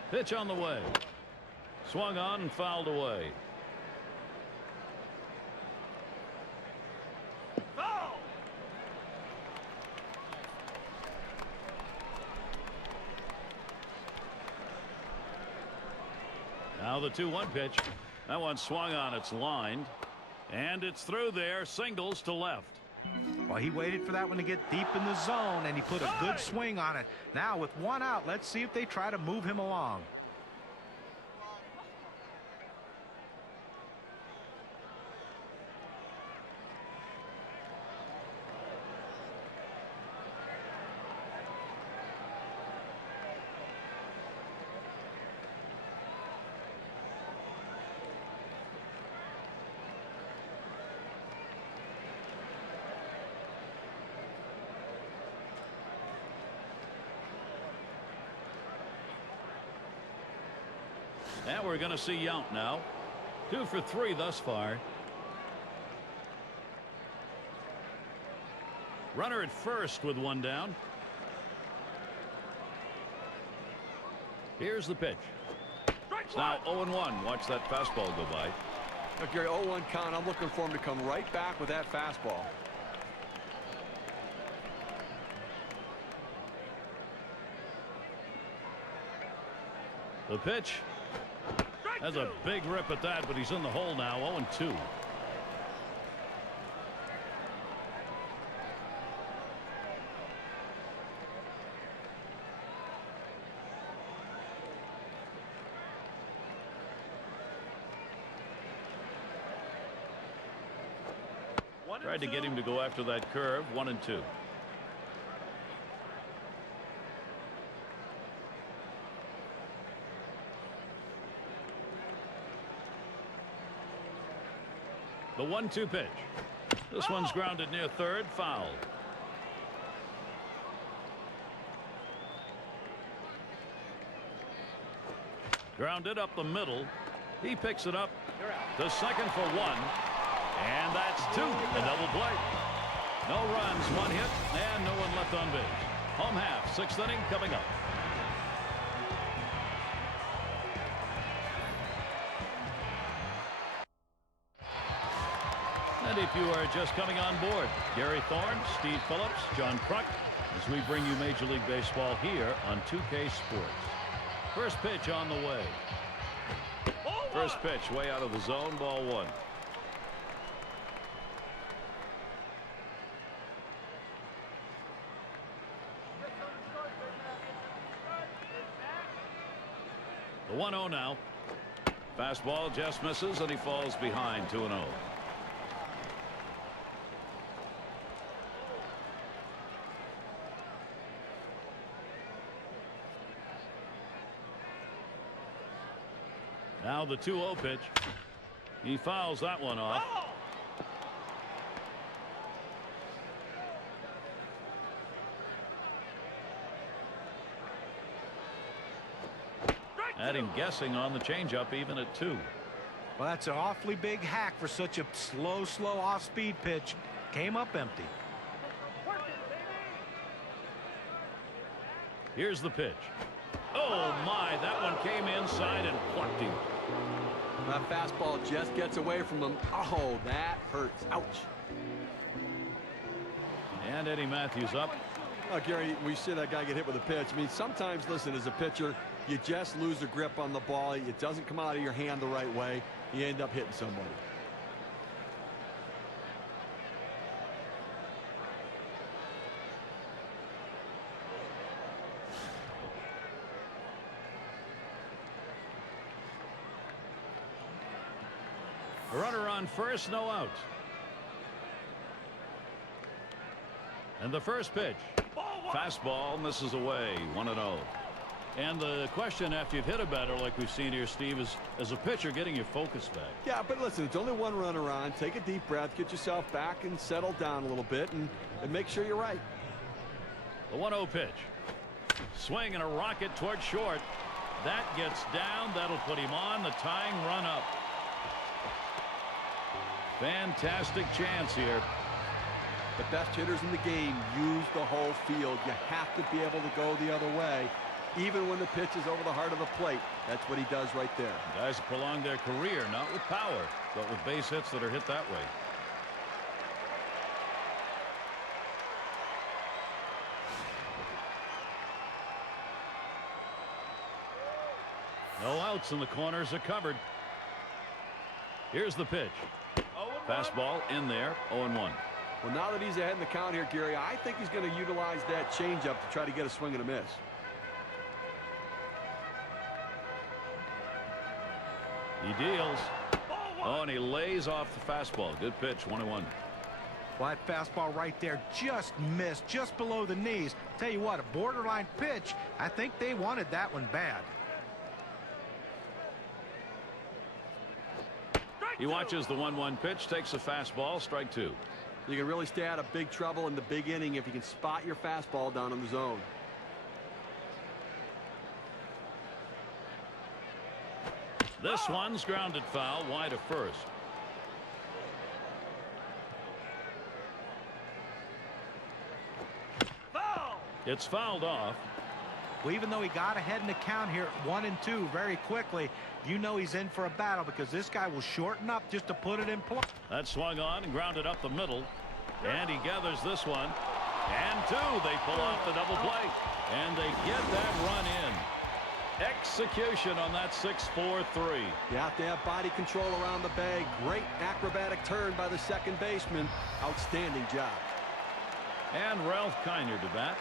Pitch on the way. Swung on and fouled away. Now the 2-1 pitch. That one swung on. It's lined. And it's through there. Singles to left. Well, he waited for that one to get deep in the zone, and he put a good swing on it. Now with 1 out, let's see if they try to move him along. And we're going to see Yount now. 2 for 3 thus far. Runner at first with 1 down. Here's the pitch. It's now 0-1. Watch that fastball go by. Look, Gary, 0-1 count. I'm looking for him to come right back with that fastball. The pitch. Has a big rip at that, but he's in the hole now. 0-2. Tried to get him to go after that curve. 1-2. The 1-2 pitch. This one's grounded near third. Fouled. Grounded up the middle. He picks it up to second for 1. And that's 2. A double play. No runs, one hit, and no one left on base. Home half, sixth inning coming up. And if you are just coming on board, Gary Thorne, Steve Phillips, John Kruk, as we bring you Major League Baseball here on 2K Sports. First pitch on the way. First pitch way out of the zone, ball one. The 1-0 now. Fastball just misses and he falls behind 2-0. Now the 2-0 pitch. He fouls that one off. Had him guessing on the changeup even at 2. Well, that's an awfully big hack for such a slow off-speed pitch. Came up empty. Here's the pitch. Oh my, that one came inside and plucked him. That fastball just gets away from him. Oh, that hurts. Ouch. And Eddie Matthews up. Oh, Gary, we see that guy get hit with a pitch. I mean, sometimes, listen, as a pitcher, you just lose the grip on the ball. It doesn't come out of your hand the right way. You end up hitting somebody. A runner on first, no outs. And the first pitch. Fastball misses away, 1-0. And the question after you've hit a batter like we've seen here, Steve, is as a pitcher getting your focus back. Yeah, but listen, it's only one runner on. Take a deep breath, get yourself back and settle down a little bit and make sure you're right. The 1-0 pitch. Swing and a rocket toward short. That gets down. That'll put him on the tying run up. Fantastic chance here. The best hitters in the game use the whole field. You have to be able to go the other way, even when the pitch is over the heart of the plate. That's what he does right there. Guys prolong their career, not with power, but with base hits that are hit that way. No outs and the corners are covered. Here's the pitch. Fastball in there, 0-1. Well, now that he's ahead in the count here, Gary, I think he's going to utilize that changeup to try to get a swing and a miss. He deals. Oh, and he lays off the fastball. Good pitch, 1-1. Well, that fastball right there just missed, just below the knees. Tell you what, a borderline pitch. I think they wanted that one bad. He watches the 1-1 pitch, takes a fastball, strike 2. You can really stay out of big trouble in the big inning if you can spot your fastball down in the zone. This one's grounded foul, wide of first. Foul! It's fouled off. Well, even though he got ahead in the count here at 1-2 very quickly, you know he's in for a battle because this guy will shorten up just to put it in play. That swung on and grounded up the middle. And he gathers this one. And 2. They pull off the double play. And they get that run in. Execution on that 6-4-3. You have to have body control around the bag. Great acrobatic turn by the second baseman. Outstanding job. And Ralph Kiner to bat.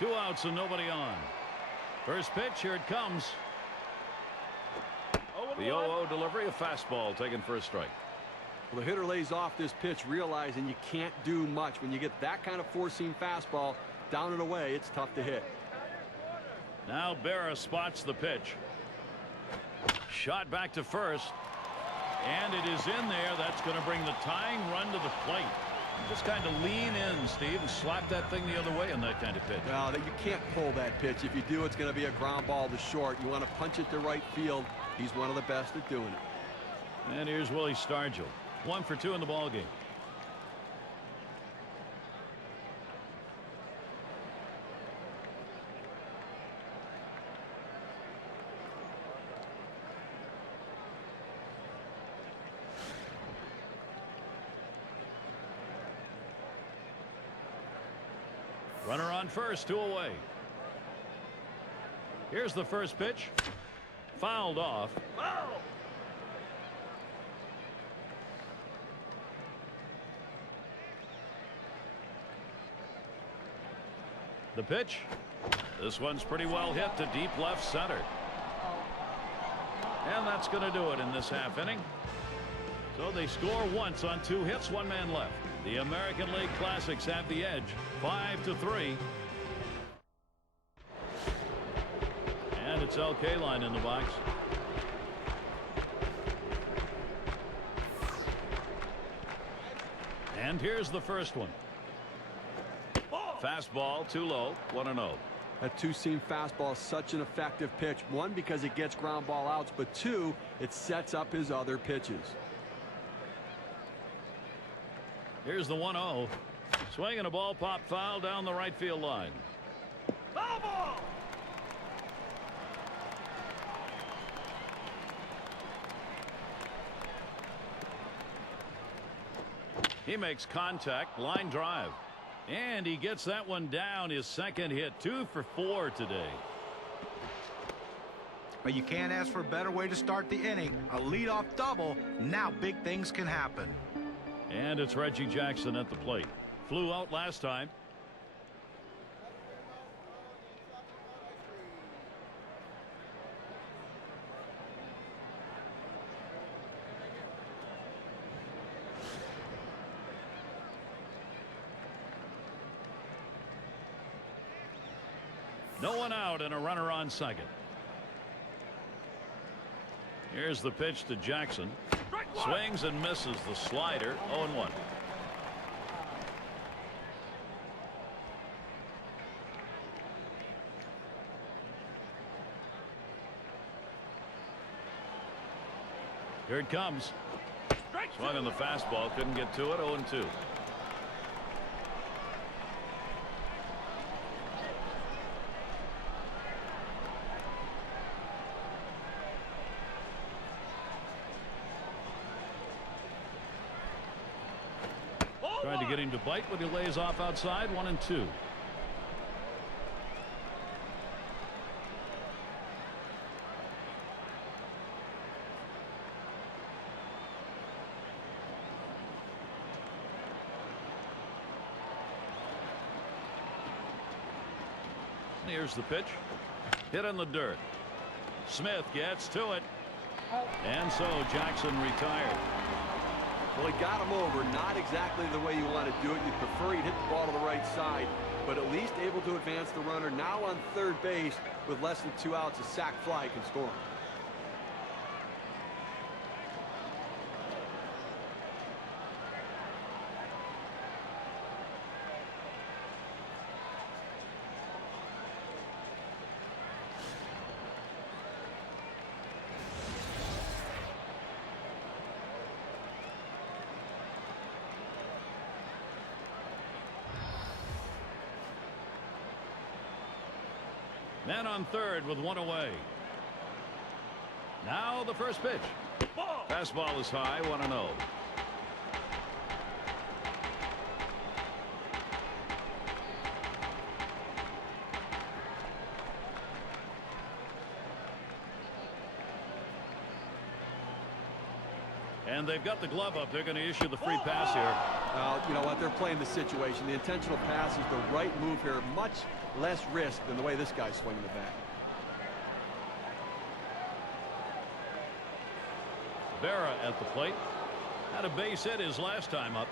Two outs and nobody on. First pitch, here it comes. The 0-0 delivery, a fastball taken for a strike. Well, the hitter lays off this pitch, realizing you can't do much. When you get that kind of four-seam fastball down and away, it's tough to hit. Now Berra spots the pitch. Shot back to first. And it is in there. That's going to bring the tying run to the plate. Just kind of lean in, Steve, and slap that thing the other way in that kind of pitch. No, that you can't pull that pitch. If you do, it's going to be a ground ball to short. You want to punch it to right field. He's one of the best at doing it. And here's Willie Stargell. 1 for 2 in the ball game. Runner on first, 2 away. Here's the first pitch. Fouled off. Foul. The pitch. This one's pretty well hit to deep left center. And that's going to do it in this half inning. So they score once on 2 hits, 1 man left. The American League Classics have the edge, 5-3. And it's LK line in the box. And here's the first one. Fastball too low, 1-0. That two-seam fastball is such an effective pitch. 1, because it gets ground ball outs, but 2, it sets up his other pitches. Here's the 1-0. Swing and a ball pop foul down the right field line. Foul ball! He makes contact, line drive. And he gets that one down, his second hit. 2 for 4 today. But you can't ask for a better way to start the inning. A leadoff double. Now big things can happen. And it's Reggie Jackson at the plate. Flew out last time. No one out and a runner on second. Here's the pitch to Jackson. Swings and misses the slider. 0-1. Here it comes. Swung on the fastball. Couldn't get to it. 0-2. Trying to get him to bite, but he lays off outside. 1-2. Here's the pitch. Hit in the dirt. Smith gets to it. And so Jackson retired. Well, he got him over. Not exactly the way you want to do it. You'd prefer he'd hit the ball to the right side, but at least able to advance the runner. Now on third base with less than 2 outs, a sac fly can score him. Man on third with 1 away. Now the first pitch. Fastball is high. 1-0. And they've got the glove up. They're going to issue the free pass here. You know what? They're playing the situation. The intentional pass is the right move here. Much less risk than the way this guy's swinging the bat. Berra at the plate. Had a base hit his last time up.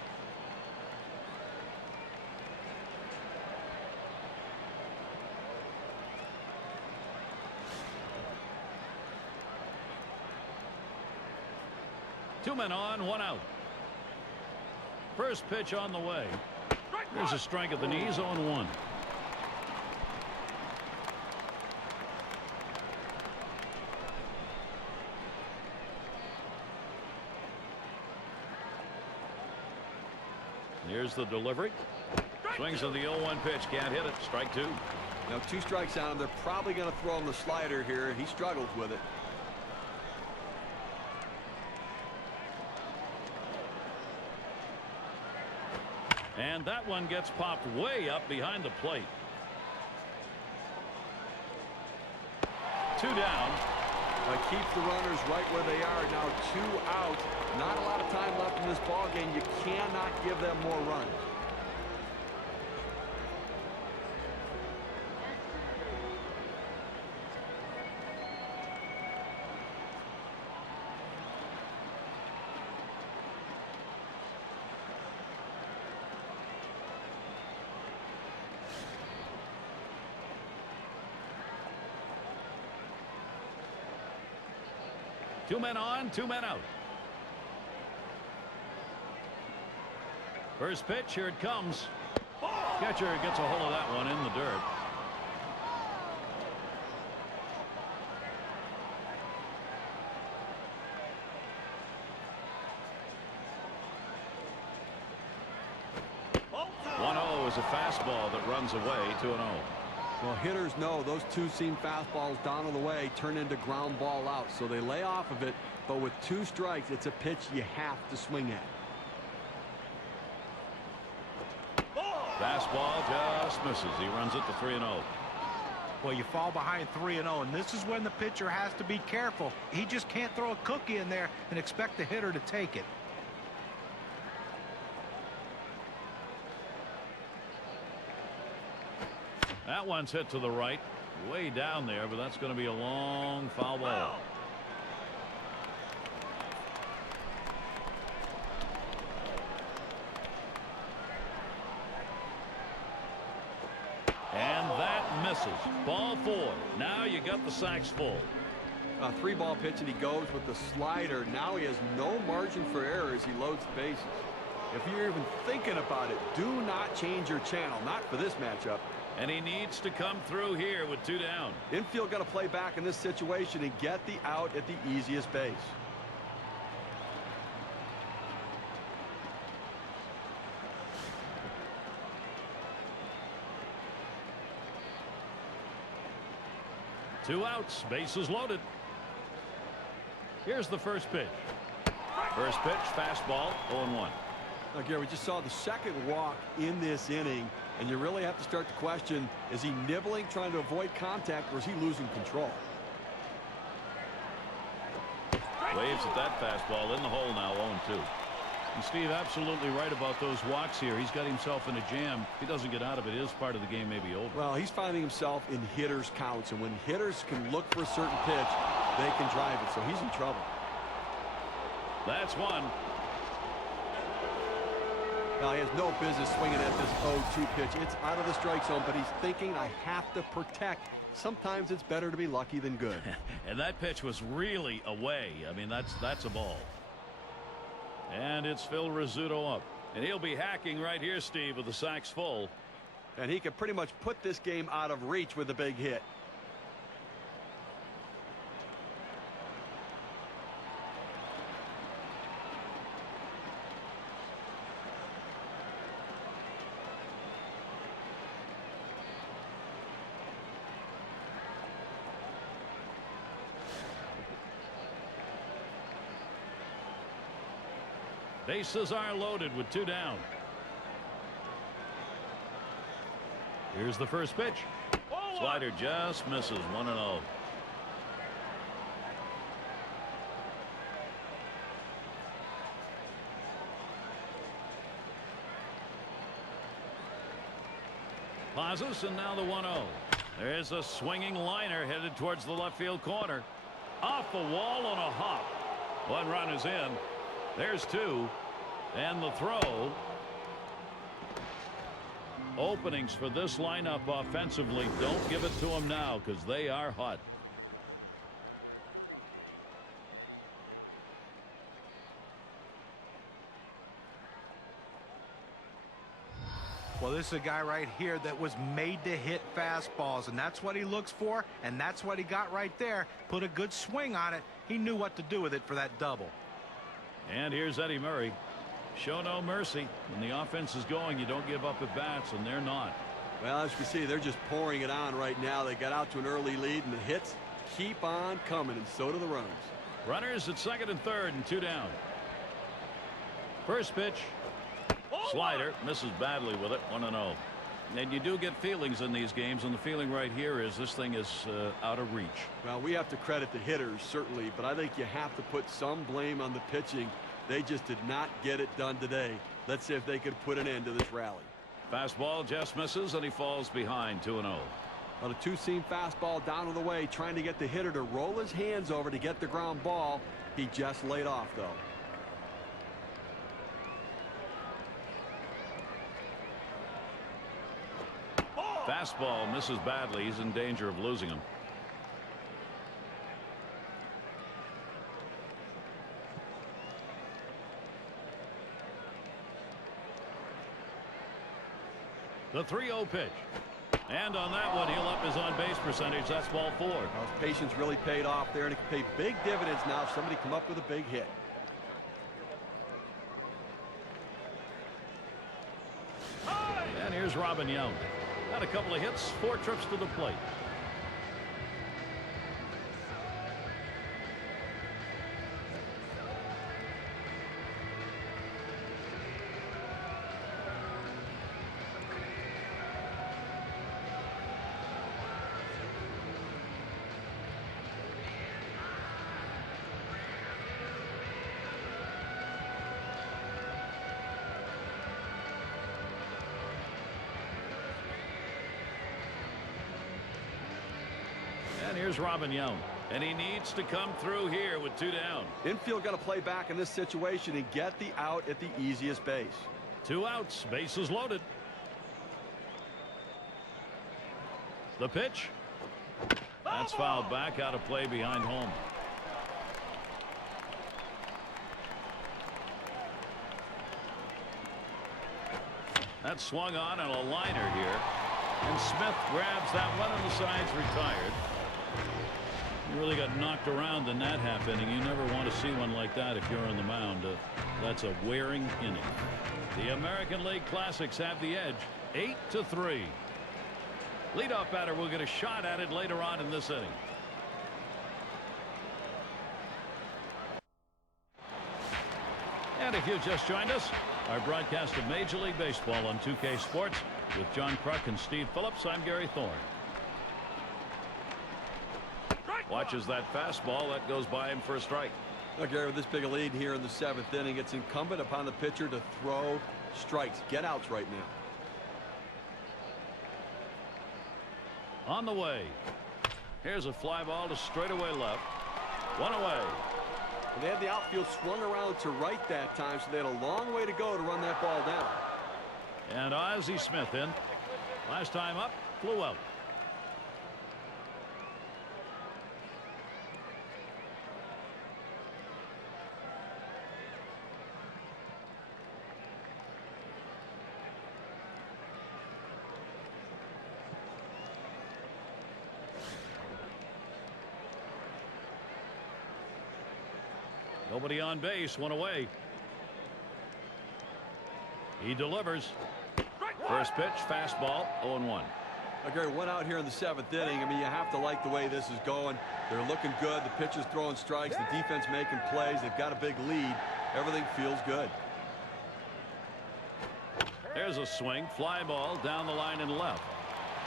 Two men on, one out. First pitch on the way. There's a strike at the knees, 0-1. Here's the delivery. Swings on the 0-1 pitch. Can't hit it. Strike two. Now 2 strikes on him. They're probably going to throw him the slider here. He struggles with it. And that one gets popped way up behind the plate. 2 down. Keeps the runners right where they are. Now 2 out. Not a lot of time left in this ball game. You cannot give them more runs. Two men on, 2 men out. First pitch, here it comes. Catcher gets a hold of that one in the dirt. Is a fastball that runs away. 2-0. Well, hitters know those 2-seam fastballs down on the way turn into ground ball out, so they lay off of it. But with 2 strikes, it's a pitch you have to swing at. Fastball just misses. He runs it to 3-0. Well, you fall behind 3-0, and this is when the pitcher has to be careful. He just can't throw a cookie in there and expect the hitter to take it. That one's hit to the right, way down there, but that's going to be a long foul ball. And that misses. Ball 4. Now you got the sacks full. A 3-ball pitch, and he goes with the slider. Now he has no margin for error as he loads the bases. If you're even thinking about it, do not change your channel. Not for this matchup. And he needs to come through here with 2 down. Infield got to play back in this situation and get the out at the easiest base. Two outs, bases loaded. Here's the first pitch. First pitch, fastball, 0-1. Now, Gary, we just saw the second walk in this inning, and you really have to start to question, is he nibbling, trying to avoid contact, or is he losing control? Waves at that fastball in the hole now, 0-2. And Steve, absolutely right about those walks here. He's got himself in a jam. If he doesn't get out of it, his part of the game may be over. Well, he's finding himself in hitters' counts, and when hitters can look for a certain pitch, they can drive it, so he's in trouble. That's one. Now, he has no business swinging at this 0-2 pitch. It's out of the strike zone, but he's thinking, I have to protect. Sometimes it's better to be lucky than good. And that pitch was really away. I mean, that's a ball. And it's Phil Rizzuto up. And he'll be hacking right here, Steve, with the sacks full. And he can pretty much put this game out of reach with a big hit. Bases are loaded with 2 down. Here's the first pitch. Slider just misses. 1-0. Pauses, and now the 1-0. There's a swinging liner headed towards the left field corner. Off the wall on a hop. 1 run is in. There's 2. And the throw. Openings for this lineup offensively. Don't give it to them now because they are hot. Well, this is a guy right here that was made to hit fastballs, and that's what he looks for, and that's what he got right there. Put a good swing on it. He knew what to do with it for that double. And here's Eddie Murray. Show no mercy. When the offense is going, you don't give up at bats, and they're not. Well, as you can see, they're just pouring it on right now. They got out to an early lead, and the hits keep on coming, and so do the runs. Runners at second and third and 2 down. First pitch. Slider misses badly with it. 1-0. And you do get feelings in these games, and the feeling right here is this thing is out of reach. Well, we have to credit the hitters, certainly, but I think you have to put some blame on the pitching. They just did not get it done today. Let's see if they could put an end to this rally. Fastball just misses, and he falls behind. 2-0. On a two-seam fastball down to the way, trying to get the hitter to roll his hands over to get the ground ball. He just laid off, though. Fastball misses badly. He's in danger of losing him. The 3-0 pitch. And on that one, he'll up his on-base percentage. That's ball 4. Well, his patience really paid off there, and it can pay big dividends now if somebody come up with a big hit. And here's Robin Young. Had a couple of hits, 4 trips to the plate. And here's Robin Young. And he needs to come through here with 2 down. Infield got to play back in this situation and get the out at the easiest base. 2 outs. Bases loaded. The pitch. That's fouled back out of play behind home. That's swung on and a liner here. And Smith grabs that one, and the side's retired. He really got knocked around in that half inning. You never want to see one like that if you're on the mound. That's a wearing inning. The American League Classics have the edge, 8-3. Leadoff batter will get a shot at it later on in this inning. And if you've just joined us, our broadcast of Major League Baseball on 2K Sports with John Kruk and Steve Phillips. I'm Gary Thorne. Watches that fastball. That goes by him for a strike. Now, Gary, with this big a lead here in the 7th inning, it's incumbent upon the pitcher to throw strikes. Get outs right now. On the way. Here's a fly ball to straightaway left. 1 away. And they had the outfield swung around to right that time, so they had a long way to go to run that ball down. And Ozzie Smith in. Last time up, flew out. Nobody on base, 1 away. He delivers. First pitch, fastball, 0-1. Gary, 1 out here in the 7th inning. I mean, you have to like the way this is going. They're looking good. The pitcher's throwing strikes. The defense making plays. They've got a big lead. Everything feels good. There's a swing. Fly ball down the line and left.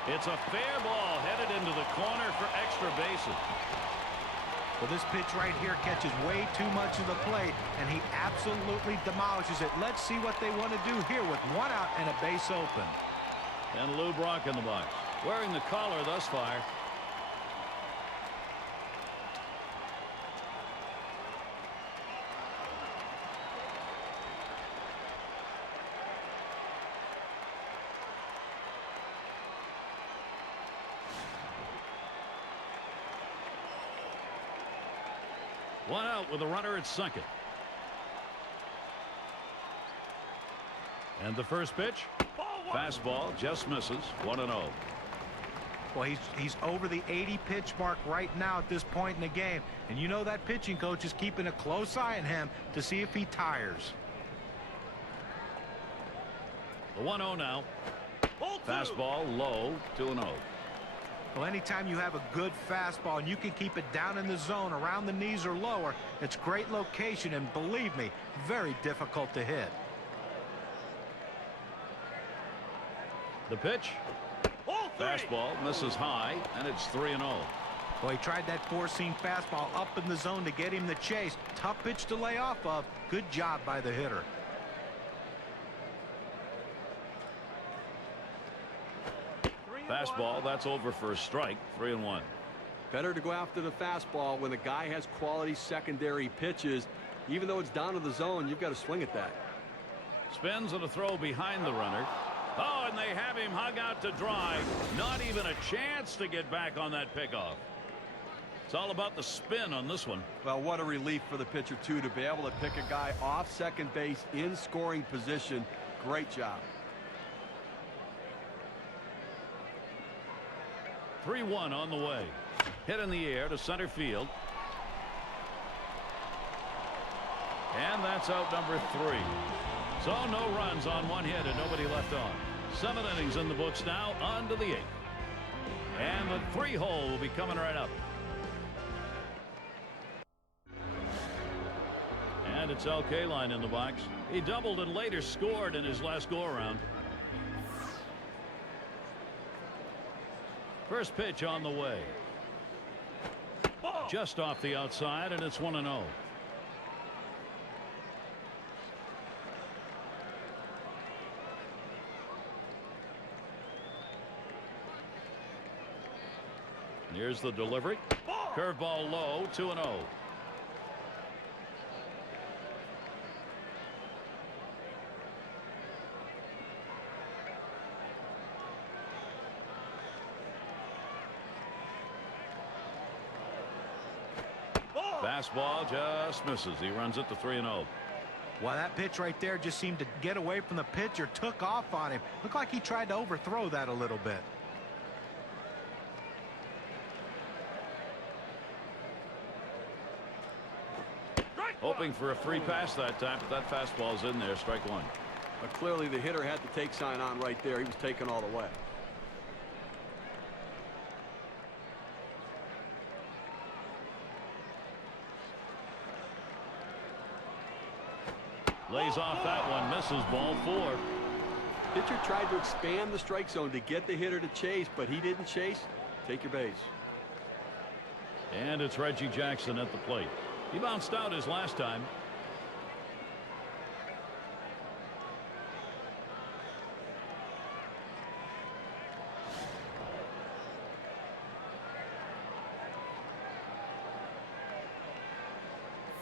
It's a fair ball headed into the corner for extra bases. Well, this pitch right here catches way too much of the plate, and he absolutely demolishes it. Let's see what they want to do here with 1 out and a base open. And Lou Brock in the box, wearing the collar thus far. One out with a runner at second. And the first pitch. Fastball just misses. 1-0. Well, he's over the 80 pitch mark right now at this point in the game. And you know that pitching coach is keeping a close eye on him to see if he tires. The 1-0 now. Fastball low. 2-0. Well, anytime you have a good fastball and you can keep it down in the zone around the knees or lower, it's great location and, believe me, very difficult to hit. The pitch. Fastball misses high, and it's 3-0. Well, he tried that four-seam fastball up in the zone to get him the chase. Tough pitch to lay off of. Good job by the hitter. Fastball, that's over for a strike. 3-1. Better to go after the fastball when the guy has quality secondary pitches. Even though it's down to the zone, you've got to swing at that. Spins and a throw behind the runner. Oh, and they have him hung out to dry. Not even a chance to get back on that pickoff. It's all about the spin on this one. Well, what a relief for the pitcher, too, to be able to pick a guy off second base in scoring position. Great job. 3-1 on the way. Hit in the air to center field. And that's out number 3. So no runs on one hit and nobody left on. 7 innings in the books now, on to the 8th. And the 3-hole will be coming right up. And it's LK line in the box. He doubled and later scored in his last go-around. First pitch on the way. Just off the outside, and it's 1-0. Here's the delivery. Curveball low. 2-0. Fastball just misses. He runs it to 3-0. Well, that pitch right there just seemed to get away from the pitcher, took off on him. Looked like he tried to overthrow that a little bit. Hoping for a free pass that time, but that fastball's in there. Strike 1. But clearly the hitter had the take sign on right there. He was taken all the way. Lays off that one, misses. Ball 4. Pitcher tried to expand the strike zone to get the hitter to chase, but he didn't chase. Take your base. And it's Reggie Jackson at the plate. He bounced out his last time.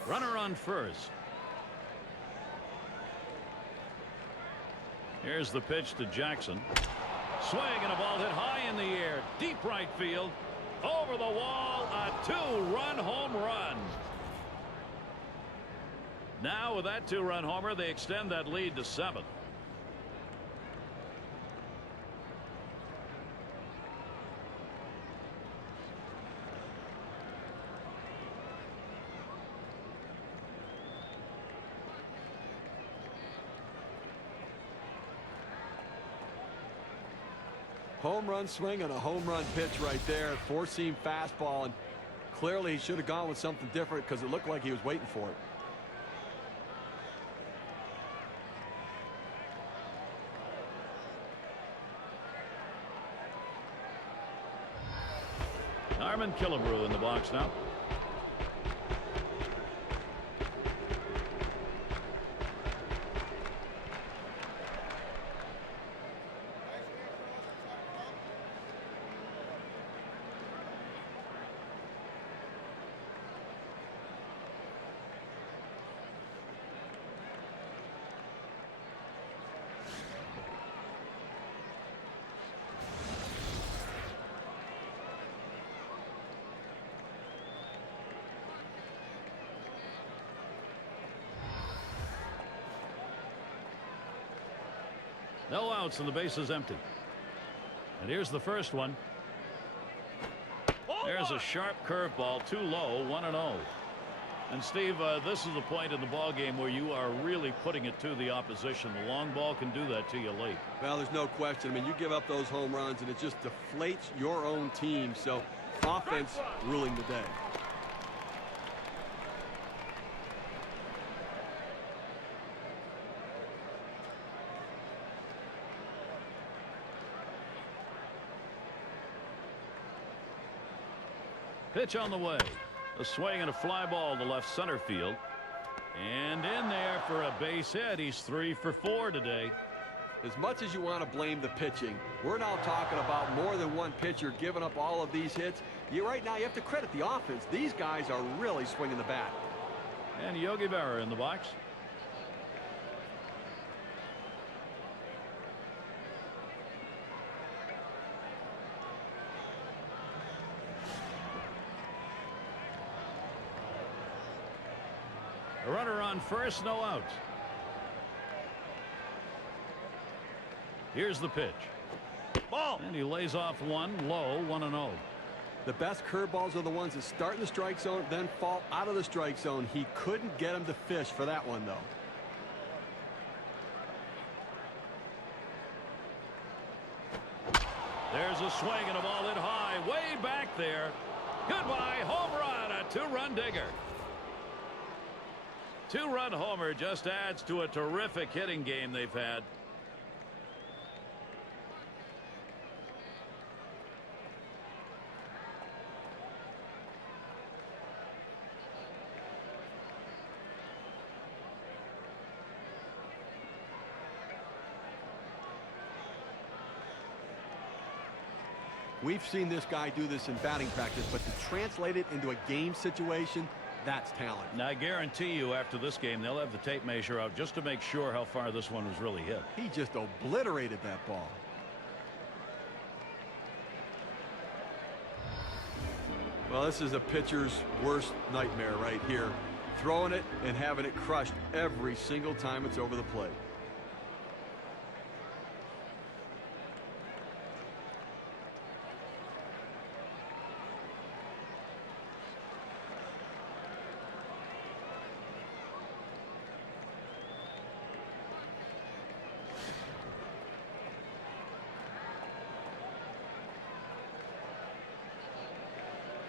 Runner on first. Here's the pitch to Jackson. Swing and a ball hit high in the air. Deep right field. Over the wall. A 2-run home run. Now with that 2-run homer, they extend that lead to 7. Home run swing and a home run pitch right there. Four-seam fastball, and clearly he should have gone with something different because it looked like he was waiting for it. Killebrew in the box now. No outs and the base is empty. And here's the first one. There's a sharp curveball, too low, 1-0. And Steve, this is the point in the ball game where you are really putting it to the opposition. The long ball can do that to you late. Well, there's no question. I mean, you give up those home runs and it just deflates your own team. So offense ruling the day. Pitch on the way. A swing and a fly ball to left center field. And in there for a base hit. He's 3 for 4 today. As much as you want to blame the pitching, we're now talking about more than one pitcher giving up all of these hits. Right now you have to credit the offense. These guys are really swinging the bat. And Yogi Berra in the box. A runner on first, no outs. Here's the pitch. Ball. And he lays off one low, 1-0. The best curveballs are the ones that start in the strike zone, then fall out of the strike zone. He couldn't get him to fish for that one, though. There's a swing and a ball hit high, way back there. Goodbye, home run, a 2-run digger. 2-run homer just adds to a terrific hitting game they've had. We've seen this guy do this in batting practice, but to translate it into a game situation, that's talent. Now, I guarantee you after this game, they'll have the tape measure out just to make sure how far this one was really hit. He just obliterated that ball. Well, this is a pitcher's worst nightmare right here. Throwing it and having it crushed every single time it's over the plate.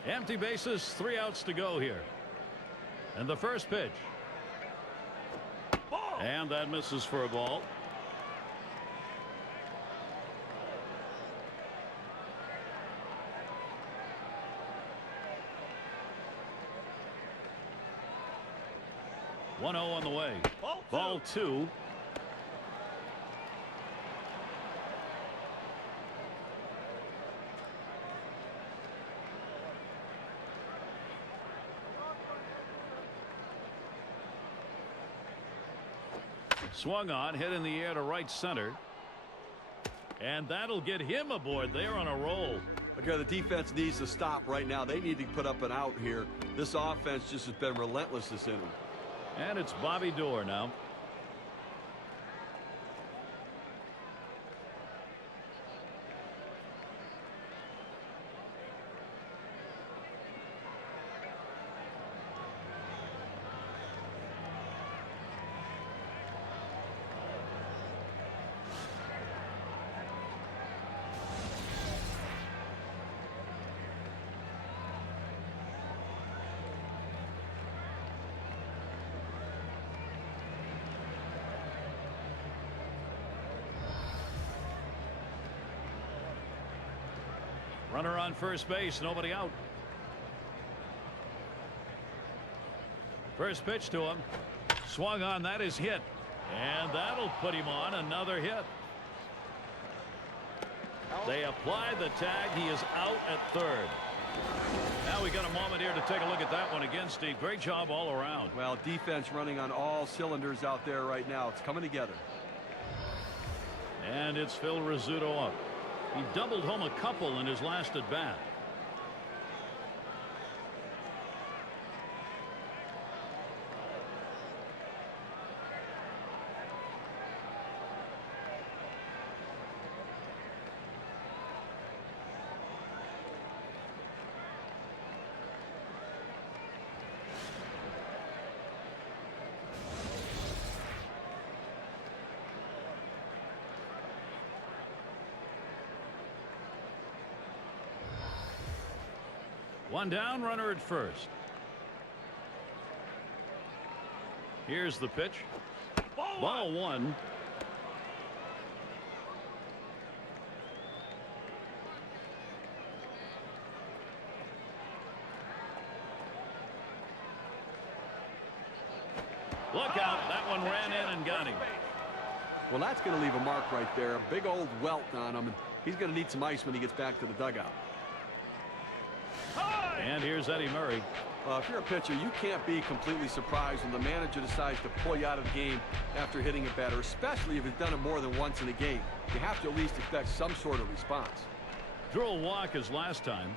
Empty bases, 3 outs to go here. And the first pitch. Ball. And that misses for a ball. One 0 on the way. Ball 2. Swung on, hit in the air to right center. And that'll get him aboard. They're on a roll. Okay, the defense needs to stop right now. They need to put up an out here. This offense just has been relentless this inning. And it's Bobby Doerr now. Runner on first base, nobody out. First pitch to him. Swung on, that is hit. And that'll put him on another hit. They apply the tag. He is out at third. Now we got a moment here to take a look at that one again, Steve. Great job all around. Well, defense running on all cylinders out there right now. It's coming together. And it's Phil Rizzuto up. He doubled home a couple in his last at bat. One down, runner at first. Here's the pitch. Ball one. Look out. That one ran in and got him. Well, that's going to leave a mark right there. A big old welt on him. And he's going to need some ice when he gets back to the dugout. And here's Eddie Murray. If you're a pitcher, you can't be completely surprised when the manager decides to pull you out of the game after hitting a batter, especially if he's done it more than once in a game. You have to at least expect some sort of response. Drew a walk his last time.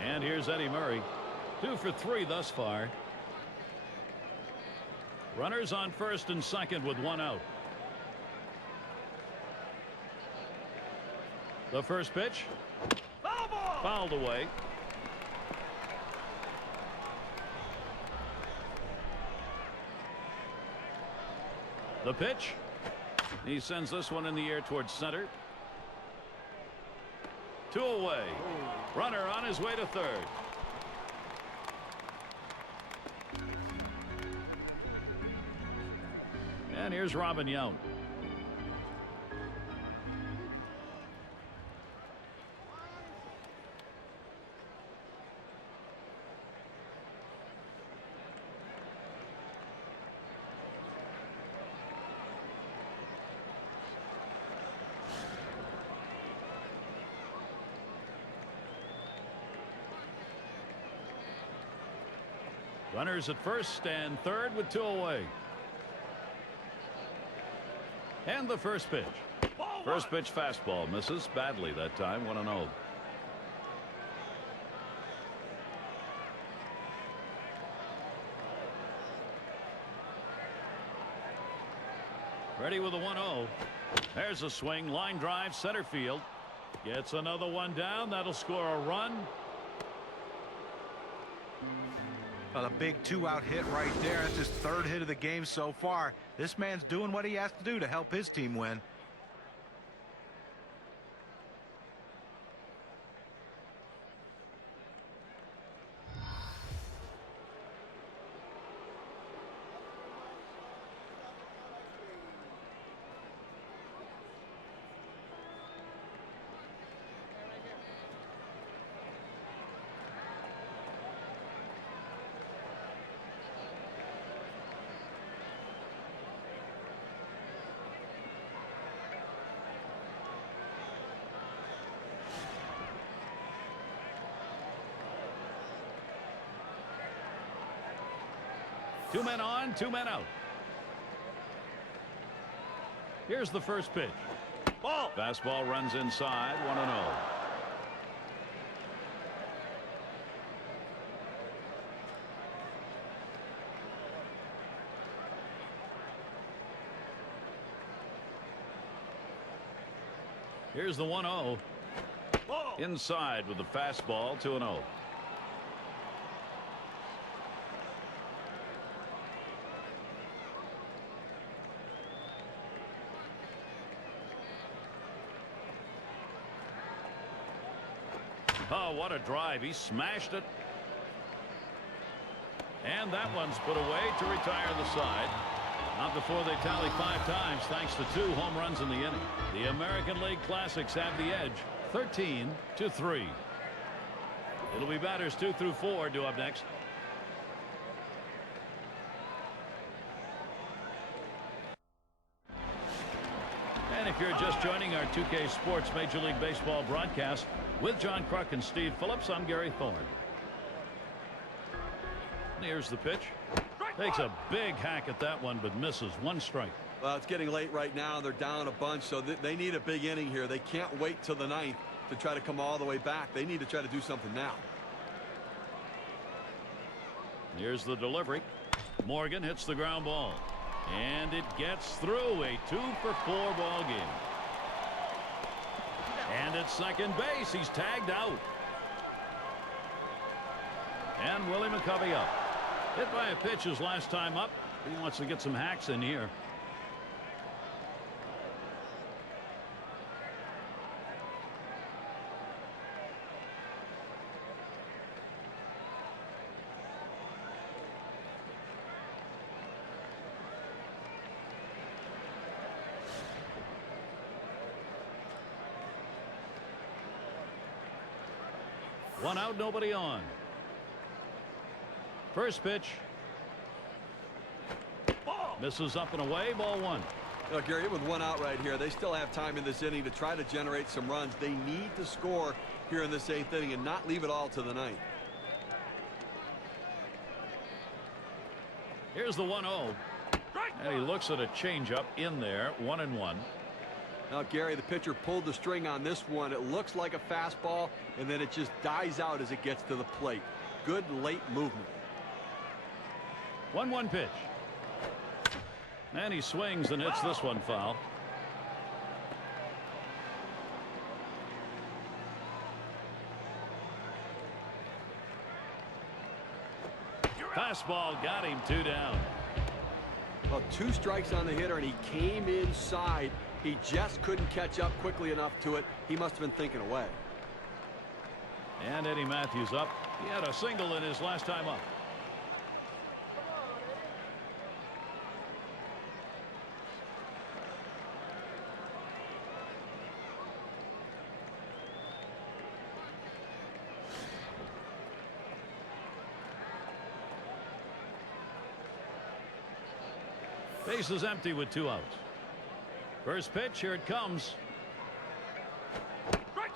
And here's Eddie Murray. 2 for 3 thus far. Runners on first and second with one out. The first pitch. Fouled away. The pitch. He sends this one in the air towards center. 2 away. Runner on his way to third. And here's Robin Yount. Runners at first and third with 2 away. And the first pitch. First pitch fastball misses badly that time. 1-0. Ready with a 1-0. There's a swing. Line drive center field. Gets another one down. That'll score a run. Well, a big 2-out hit right there. That's his 3rd hit of the game so far. This man's doing what he has to do to help his team win. Two men on, 2 men out. Here's the first pitch. Ball. Fastball runs inside. 1-0. Here's the 1-0. Inside with the fastball. 2-0. Oh, what a drive. He smashed it. And that one's put away to retire the side. Not before they tally 5 times thanks to 2 home runs in the inning. The American League Classics have the edge 13-3. It'll be batters 2 through 4 due up next. And if you're just joining our 2K Sports Major League Baseball broadcast with John Kruk and Steve Phillips, I'm Gary Thorne. Here's the pitch. Takes a big hack at that one, but misses. 1 strike. Well, it's getting late right now. They're down a bunch, so they need a big inning here. They can't wait till the 9th to try to come all the way back. They need to try to do something now. Here's the delivery. Morgan hits the ground ball. And it gets through. A 2 for 4 ball game. And at second base, he's tagged out. And Willie McCovey up. Hit by a pitch his last time up. He wants to get some hacks in here. One out, nobody on. First pitch. Misses up and away. Ball one. Look, Gary, with one out right here, they still have time in this inning to try to generate some runs. They need to score here in this 8th inning and not leave it all to the 9th. Here's the 1-0. And he looks at a changeup in there. 1-1. Now, Gary, the pitcher pulled the string on this one. It looks like a fastball, and then it just dies out as it gets to the plate. Good late movement. 1-1 pitch. And he swings and hits this one foul. Fastball got him, 2 down. Well, 2 strikes on the hitter, and he came inside. He just couldn't catch up quickly enough to it. He must have been thinking away. And Eddie Matthews up. He had a single in his last time up. Base is empty with 2 outs. First pitch, here it comes.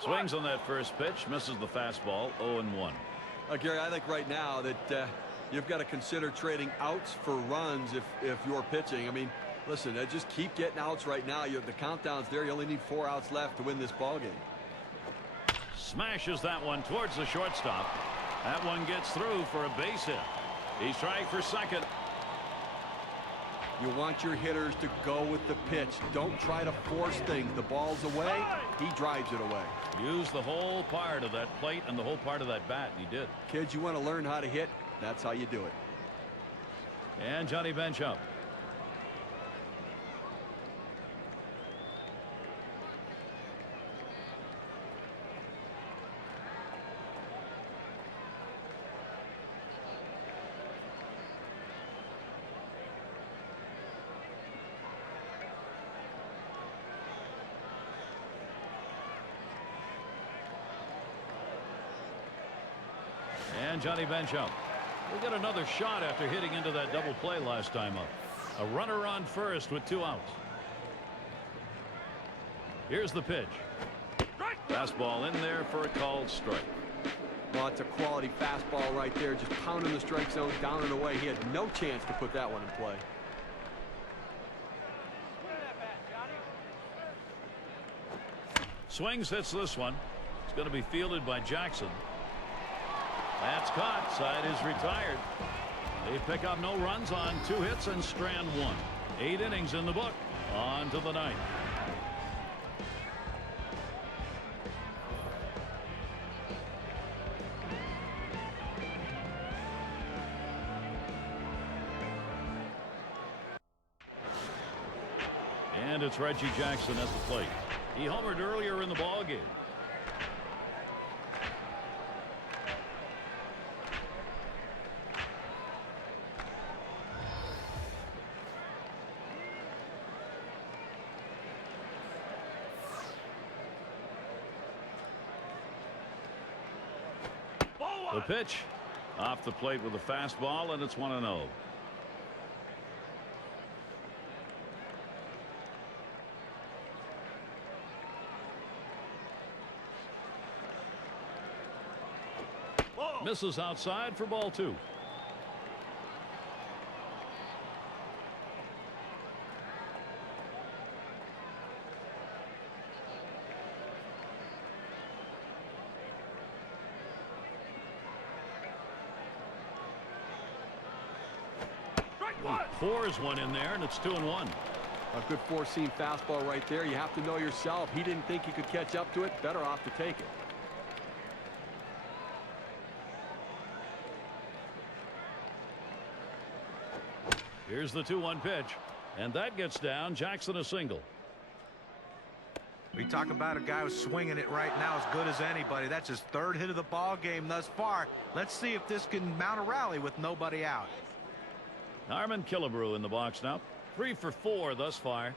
Swings on that first pitch, misses the fastball. 0-1. Gary, I think right now that you've got to consider trading outs for runs if you're pitching. I mean, listen, just keep getting outs right now. The countdown's there. You only need 4 outs left to win this ball game. Smashes that one towards the shortstop. That one gets through for a base hit. He's trying for second. You want your hitters to go with the pitch. Don't try to force things. The ball's away. He drives it away. Use the whole part of that plate and the whole part of that bat. He did. Kids, you want to learn how to hit. That's how you do it. And Johnny Bench up. And Johnny Bench up. We'll get another shot after hitting into that double play last time up. A runner on first with 2 outs. Here's the pitch. Fastball in there for a called strike. Well, it's a quality fastball right there. Just pounding the strike zone down and away. He had no chance to put that one in play. Swings, hits this one. It's going to be fielded by Jackson. That's caught. Side is retired. They pick up no runs on 2 hits and strand 1. 8 innings in the book. On to the 9th. And it's Reggie Jackson at the plate. He homered earlier in the ball game. The pitch off the plate with a fastball, and it's 1-0. Misses outside for ball 2. He pours one in there, and it's 2-1. A good four-seam fastball right there. You have to know yourself. He didn't think he could catch up to it. Better off to take it. Here's the 2-1 pitch. And that gets down. Jackson a single. We talk about a guy who's swinging it right now as good as anybody. That's his third hit of the ball game thus far. Let's see if this can mount a rally with nobody out. Killebrew in the box now. 3 for 4 thus far.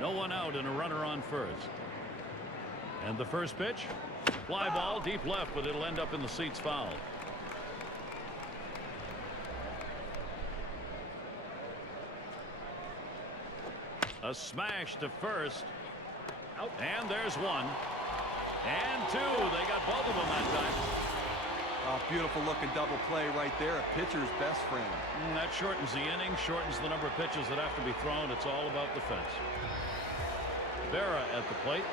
No one out and a runner on first. And the first pitch, fly ball deep left, but it'll end up in the seats foul. A smash to first. And there's 1 and 2. They got both of them that time. Beautiful looking double play right there. A pitcher's best friend. That shortens the inning, shortens the number of pitches that have to be thrown. It's all about defense. Berra at the plate.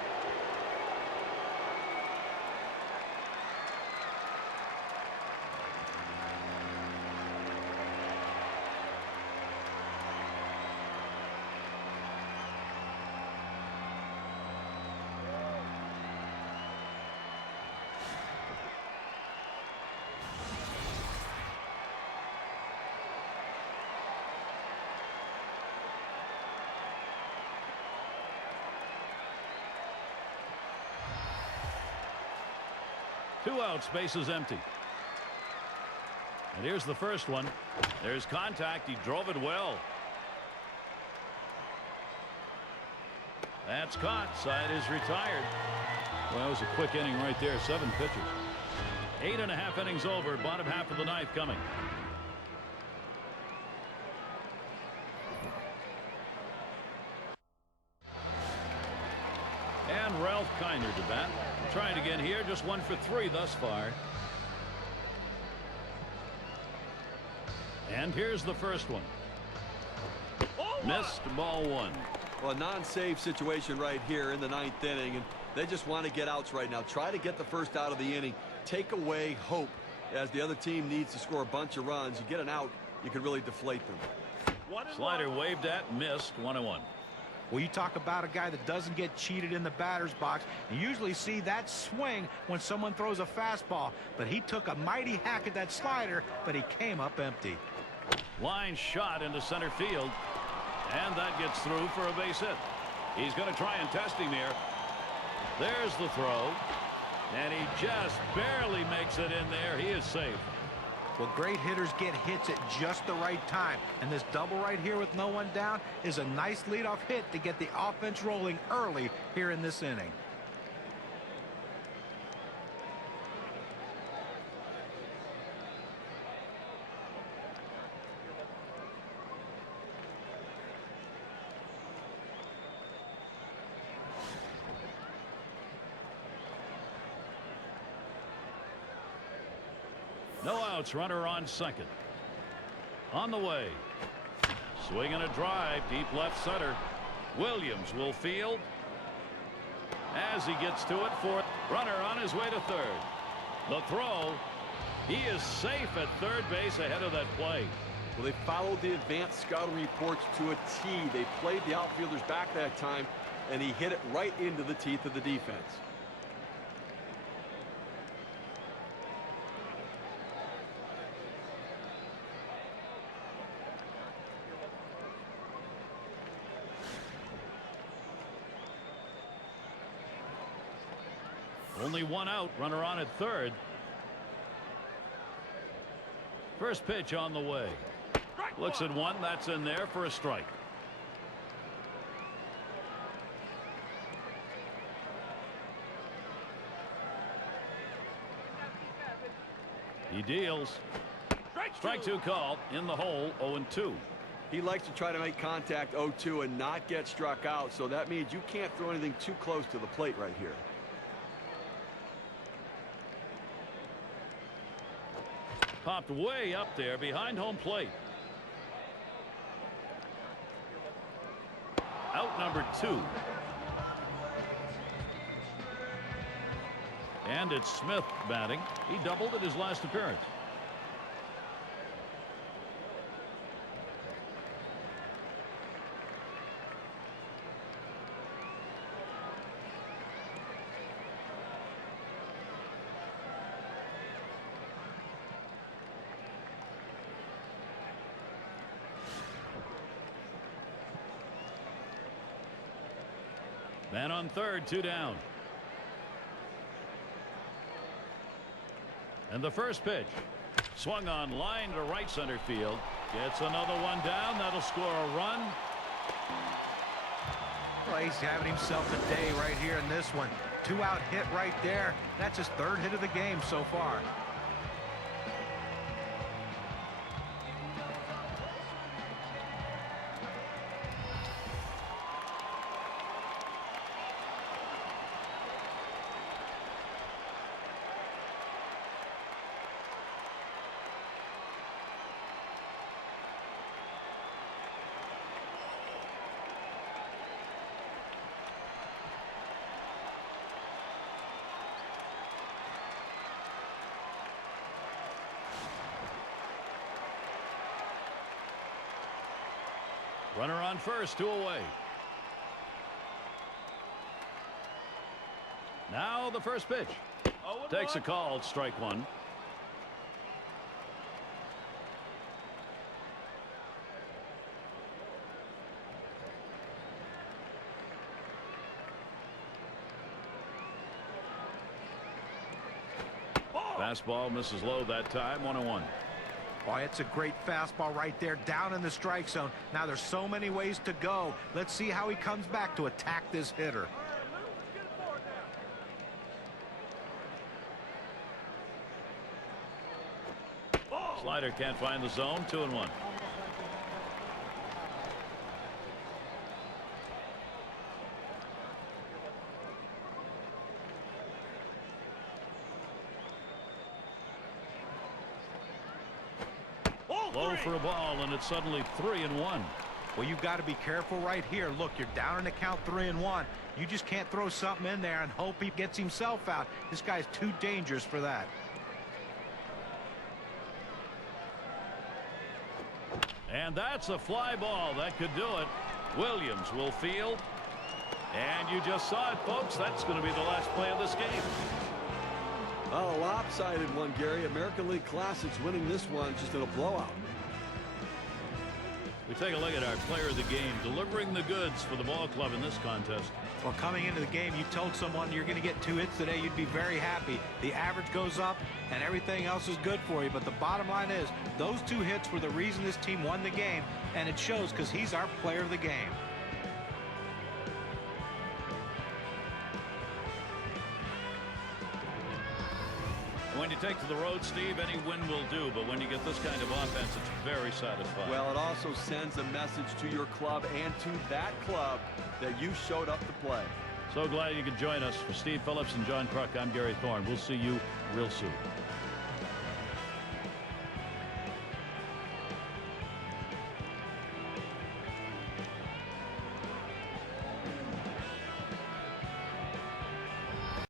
Two outs, bases empty. And here's the first one. There's contact. He drove it well. That's caught. Side is retired. Well, that was a quick inning right there. 7 pitches. 8.5 innings over. Bottom half of the ninth coming. And Ralph Kiner to bat. Trying again here. Just 1 for 3 thus far. And here's the first one. Missed, ball 1. Well, a non-save situation right here in the 9th inning, and they just want to get outs right now. Try to get the first out of the inning. Take away hope as the other team needs to score a bunch of runs. You get an out, you can really deflate them. Slider waved at, missed, 1-1. Well, you talk about a guy that doesn't get cheated in the batter's box. You usually see that swing when someone throws a fastball, but he took a mighty hack at that slider, but he came up empty. Line shot into center field, and that gets through for a base hit. He's going to try and test him here. There's the throw, and he just barely makes it in there. He is safe. Well, great hitters get hits at just the right time, and this double right here with no one down is a nice leadoff hit to get the offense rolling early here in this inning. No outs, runner on second. On the way. Swinging a drive, deep left center. Williams will field. As he gets to it, fourth. Runner on his way to third. The throw. He is safe at third base ahead of that play. Well, they followed the advanced scouting reports to a T. They played the outfielders back that time, and he hit it right into the teeth of the defense. Only 1 out, runner on at third. First pitch on the way. Looks at 1, that's in there for a strike. He deals. Strike 2 call in the hole, 0-2. He likes to try to make contact 0-2 and not get struck out, so that means you can't throw anything too close to the plate right here. Popped way up there behind home plate. Out number 2. And it's Smith batting. He doubled at his last appearance. Man on third, 2 down. And the first pitch swung on line to right center field. Gets another one down. That'll score a run. Well, he's having himself a day right here in this one. 2-out hit right there. That's his 3rd hit of the game so far. Runner on first, 2 away. Now the first pitch. Takes a call, strike 1. Fastball misses low that time, 1-1. Oh, it's a great fastball right there down in the strike zone. Now there's so many ways to go. Let's see how he comes back to attack this hitter. Slider can't find the zone. 2-1. Low for a ball, and it's suddenly 3-1. Well, you've got to be careful right here. Look, you're down in the count 3-1. You just can't throw something in there and hope he gets himself out. This guy's too dangerous for that. And that's a fly ball. That could do it. Williams will field. And you just saw it, folks. That's going to be the last play of this game. A lopsided one, Gary. American League Classics winning this one just in a blowout. We take a look at our player of the game, delivering the goods for the ball club in this contest. Well, coming into the game, you told someone you're going to get 2 hits today, you'd be very happy. The average goes up and everything else is good for you. But the bottom line is those 2 hits were the reason this team won the game, and it shows because he's our player of the game. When you take to the road, Steve, any win will do, but when you get this kind of offense, it's very satisfying. Well, it also sends a message to your club and to that club that you showed up to play. So glad you could join us. For Steve Phillips and John Kruk, I'm Gary Thorne. We'll see you real soon.